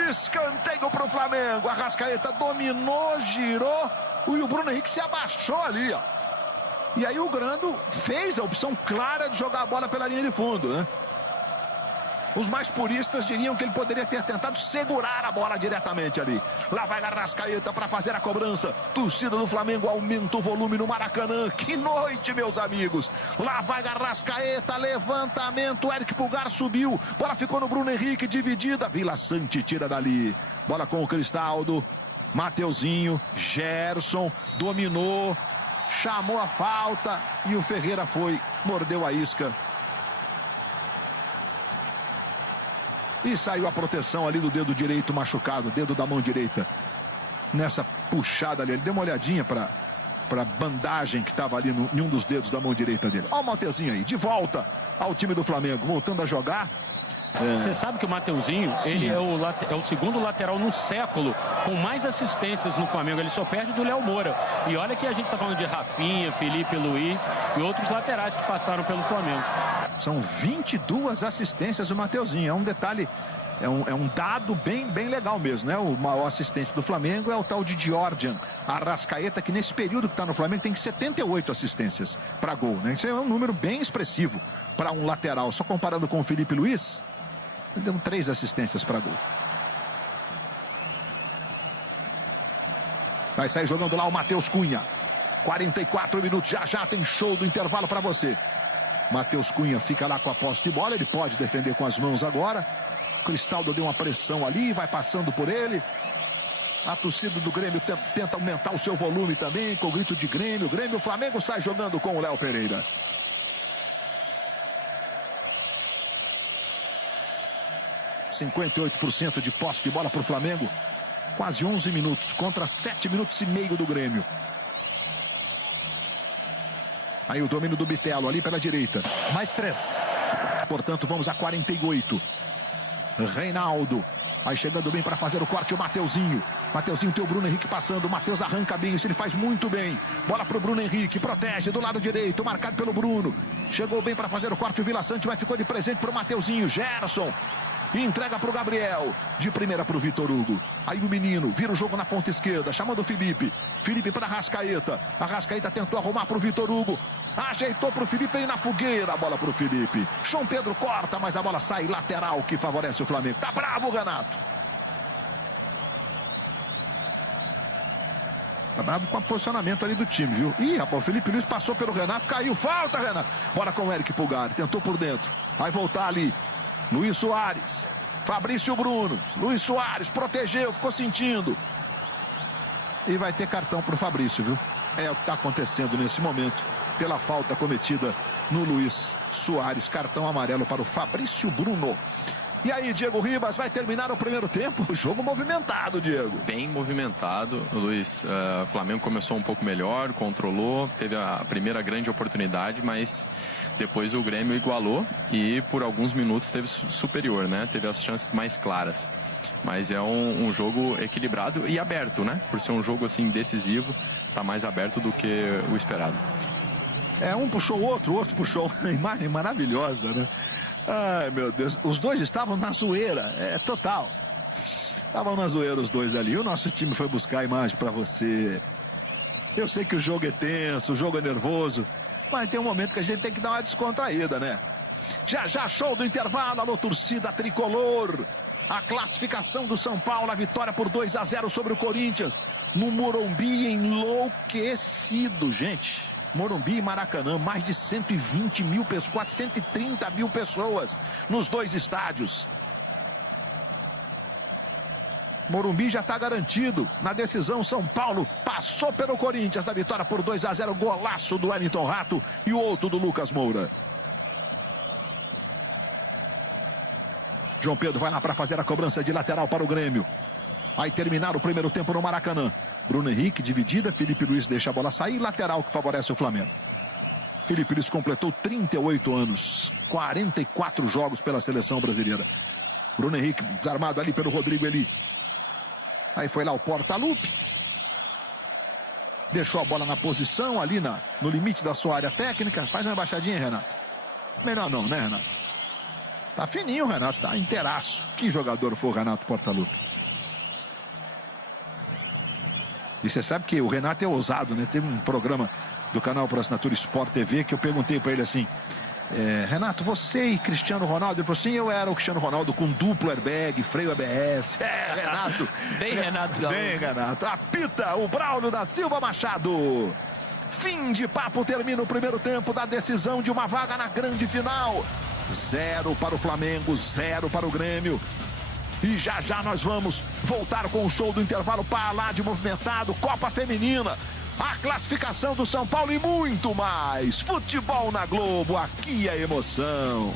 Escanteio pro Flamengo. Arrascaeta dominou, girou. E o Bruno Henrique se abaixou ali, ó. E aí o Grando fez a opção clara de jogar a bola pela linha de fundo, né? Os mais puristas diriam que ele poderia ter tentado segurar a bola diretamente ali. Lá vai Arrascaeta para fazer a cobrança. Torcida do Flamengo aumenta o volume no Maracanã. Que noite, meus amigos. Lá vai Arrascaeta, levantamento. Eric Pulgar subiu. Bola ficou no Bruno Henrique, dividida. Vila Sante tira dali. Bola com o Cristaldo. Mateuzinho, Gerson, dominou. Chamou a falta e o Ferreira foi, mordeu a isca. E saiu a proteção ali do dedo direito machucado, dedo da mão direita. Nessa puxada ali, ele deu uma olhadinha para a bandagem que estava ali em um dos dedos da mão direita dele. Olha o Mateuzinho aí, de volta ao time do Flamengo, voltando a jogar. Você sabe que o Mateuzinho, ele é o segundo lateral no século com mais assistências no Flamengo. Ele só perde do Léo Moura. E olha que a gente está falando de Rafinha, Felipe Luiz e outros laterais que passaram pelo Flamengo. São 22 assistências do Mateuzinho. É um detalhe, é um dado bem legal mesmo, né? O maior assistente do Flamengo é o tal de Georgian Arrascaeta, que nesse período que está no Flamengo tem 78 assistências para gol, né? Isso é um número bem expressivo para um lateral. Só comparando com o Felipe Luiz, ele deu 3 assistências para gol. Vai sair jogando lá o Matheus Cunha. 44 minutos, já tem show do intervalo para você. Matheus Cunha fica lá com a posse de bola, ele pode defender com as mãos agora. Cristaldo deu uma pressão ali, vai passando por ele. A torcida do Grêmio tenta aumentar o seu volume também, com o grito de Grêmio. O Flamengo sai jogando com o Léo Pereira. %58% de posse de bola para o Flamengo. Quase 11 minutos contra 7 minutos e meio do Grêmio. Aí o domínio do Bitelo ali pela direita. Mais 3. Portanto, vamos a 48. Reinaldo. Vai chegando bem para fazer o corte o Mateuzinho. Mateuzinho tem o Bruno Henrique passando. O Matheus arranca bem, isso ele faz muito bem. Bola para o Bruno Henrique, protege do lado direito, marcado pelo Bruno. Chegou bem para fazer o corte o Vila Sante, mas ficou de presente para o Mateuzinho. Gerson. E entrega para o Gabriel. De primeira para o Vitor Hugo. Aí o menino vira o jogo na ponta esquerda, chamando o Felipe. Felipe para Arrascaeta. Arrascaeta tentou arrumar para o Vitor Hugo. Ajeitou para o Felipe, veio na fogueira. A bola para o Felipe. João Pedro corta, mas a bola sai lateral, que favorece o Flamengo. Tá bravo, Renato. Tá bravo com o posicionamento ali do time, viu? Ih, rapaz, o Felipe Luiz passou pelo Renato, caiu. Falta, Renato. Bola com o Eric Pulgar. Tentou por dentro. Vai voltar ali. Luiz Soares, Fabrício Bruno, Luiz Soares protegeu, ficou sentindo. E vai ter cartão para o Fabrício, viu? É o que está acontecendo nesse momento, pela falta cometida no Luiz Soares. Cartão amarelo para o Fabrício Bruno. E aí, Diego Ribas, vai terminar o primeiro tempo? O jogo movimentado, Diego. Bem movimentado, Luiz. O Flamengo começou um pouco melhor, controlou, teve a primeira grande oportunidade, mas depois o Grêmio igualou e por alguns minutos teve superior, né? Teve as chances mais claras. Mas é um jogo equilibrado e aberto, né? Por ser um jogo assim decisivo, tá mais aberto do que o esperado. Um puxou o outro puxou uma imagem maravilhosa, né? Ai, meu Deus, os dois estavam na zoeira, total. Estavam na zoeira os dois ali. O nosso time foi buscar a imagem para você. Eu sei que o jogo é tenso, o jogo é nervoso, mas tem um momento que a gente tem que dar uma descontraída, né? Já show do intervalo, alô torcida tricolor. A classificação do São Paulo, a vitória por 2-0 sobre o Corinthians. No Morumbi, enlouquecido, gente. Morumbi e Maracanã, mais de 120 mil pessoas, quase 130 mil pessoas nos dois estádios. Morumbi já está garantido na decisão. São Paulo passou pelo Corinthians na vitória por 2-0, golaço do Wellington Rato e o outro do Lucas Moura. João Pedro vai lá para fazer a cobrança de lateral para o Grêmio. Vai terminar o primeiro tempo no Maracanã. Bruno Henrique dividida, Felipe Luiz deixa a bola sair, lateral que favorece o Flamengo. Felipe Luiz completou 38 anos, 44 jogos pela seleção brasileira. Bruno Henrique desarmado ali pelo Rodrigo Eli. Aí foi lá o Portaluppi. Deixou a bola na posição ali no limite da sua área técnica. Faz uma embaixadinha, Renato. Melhor não, né, Renato? Tá fininho o Renato, tá inteiraço. Que jogador foi o Renato Portaluppi. E você sabe que o Renato é ousado, né? Teve um programa do canal Por Assinatura Sport TV que eu perguntei para ele assim: Renato, você e Cristiano Ronaldo? Ele falou assim: eu era o Cristiano Ronaldo com duplo airbag, freio ABS. Renato. Bem, Renato Gaúcho. Bem, Renato. Apita o Braulio da Silva Machado. Fim de papo, termina o primeiro tempo da decisão de uma vaga na grande final. 0 para o Flamengo, 0 para o Grêmio. E já nós vamos voltar com o show do intervalo para lá de movimentado, Copa Feminina, a classificação do São Paulo e muito mais. Futebol na Globo, aqui é emoção.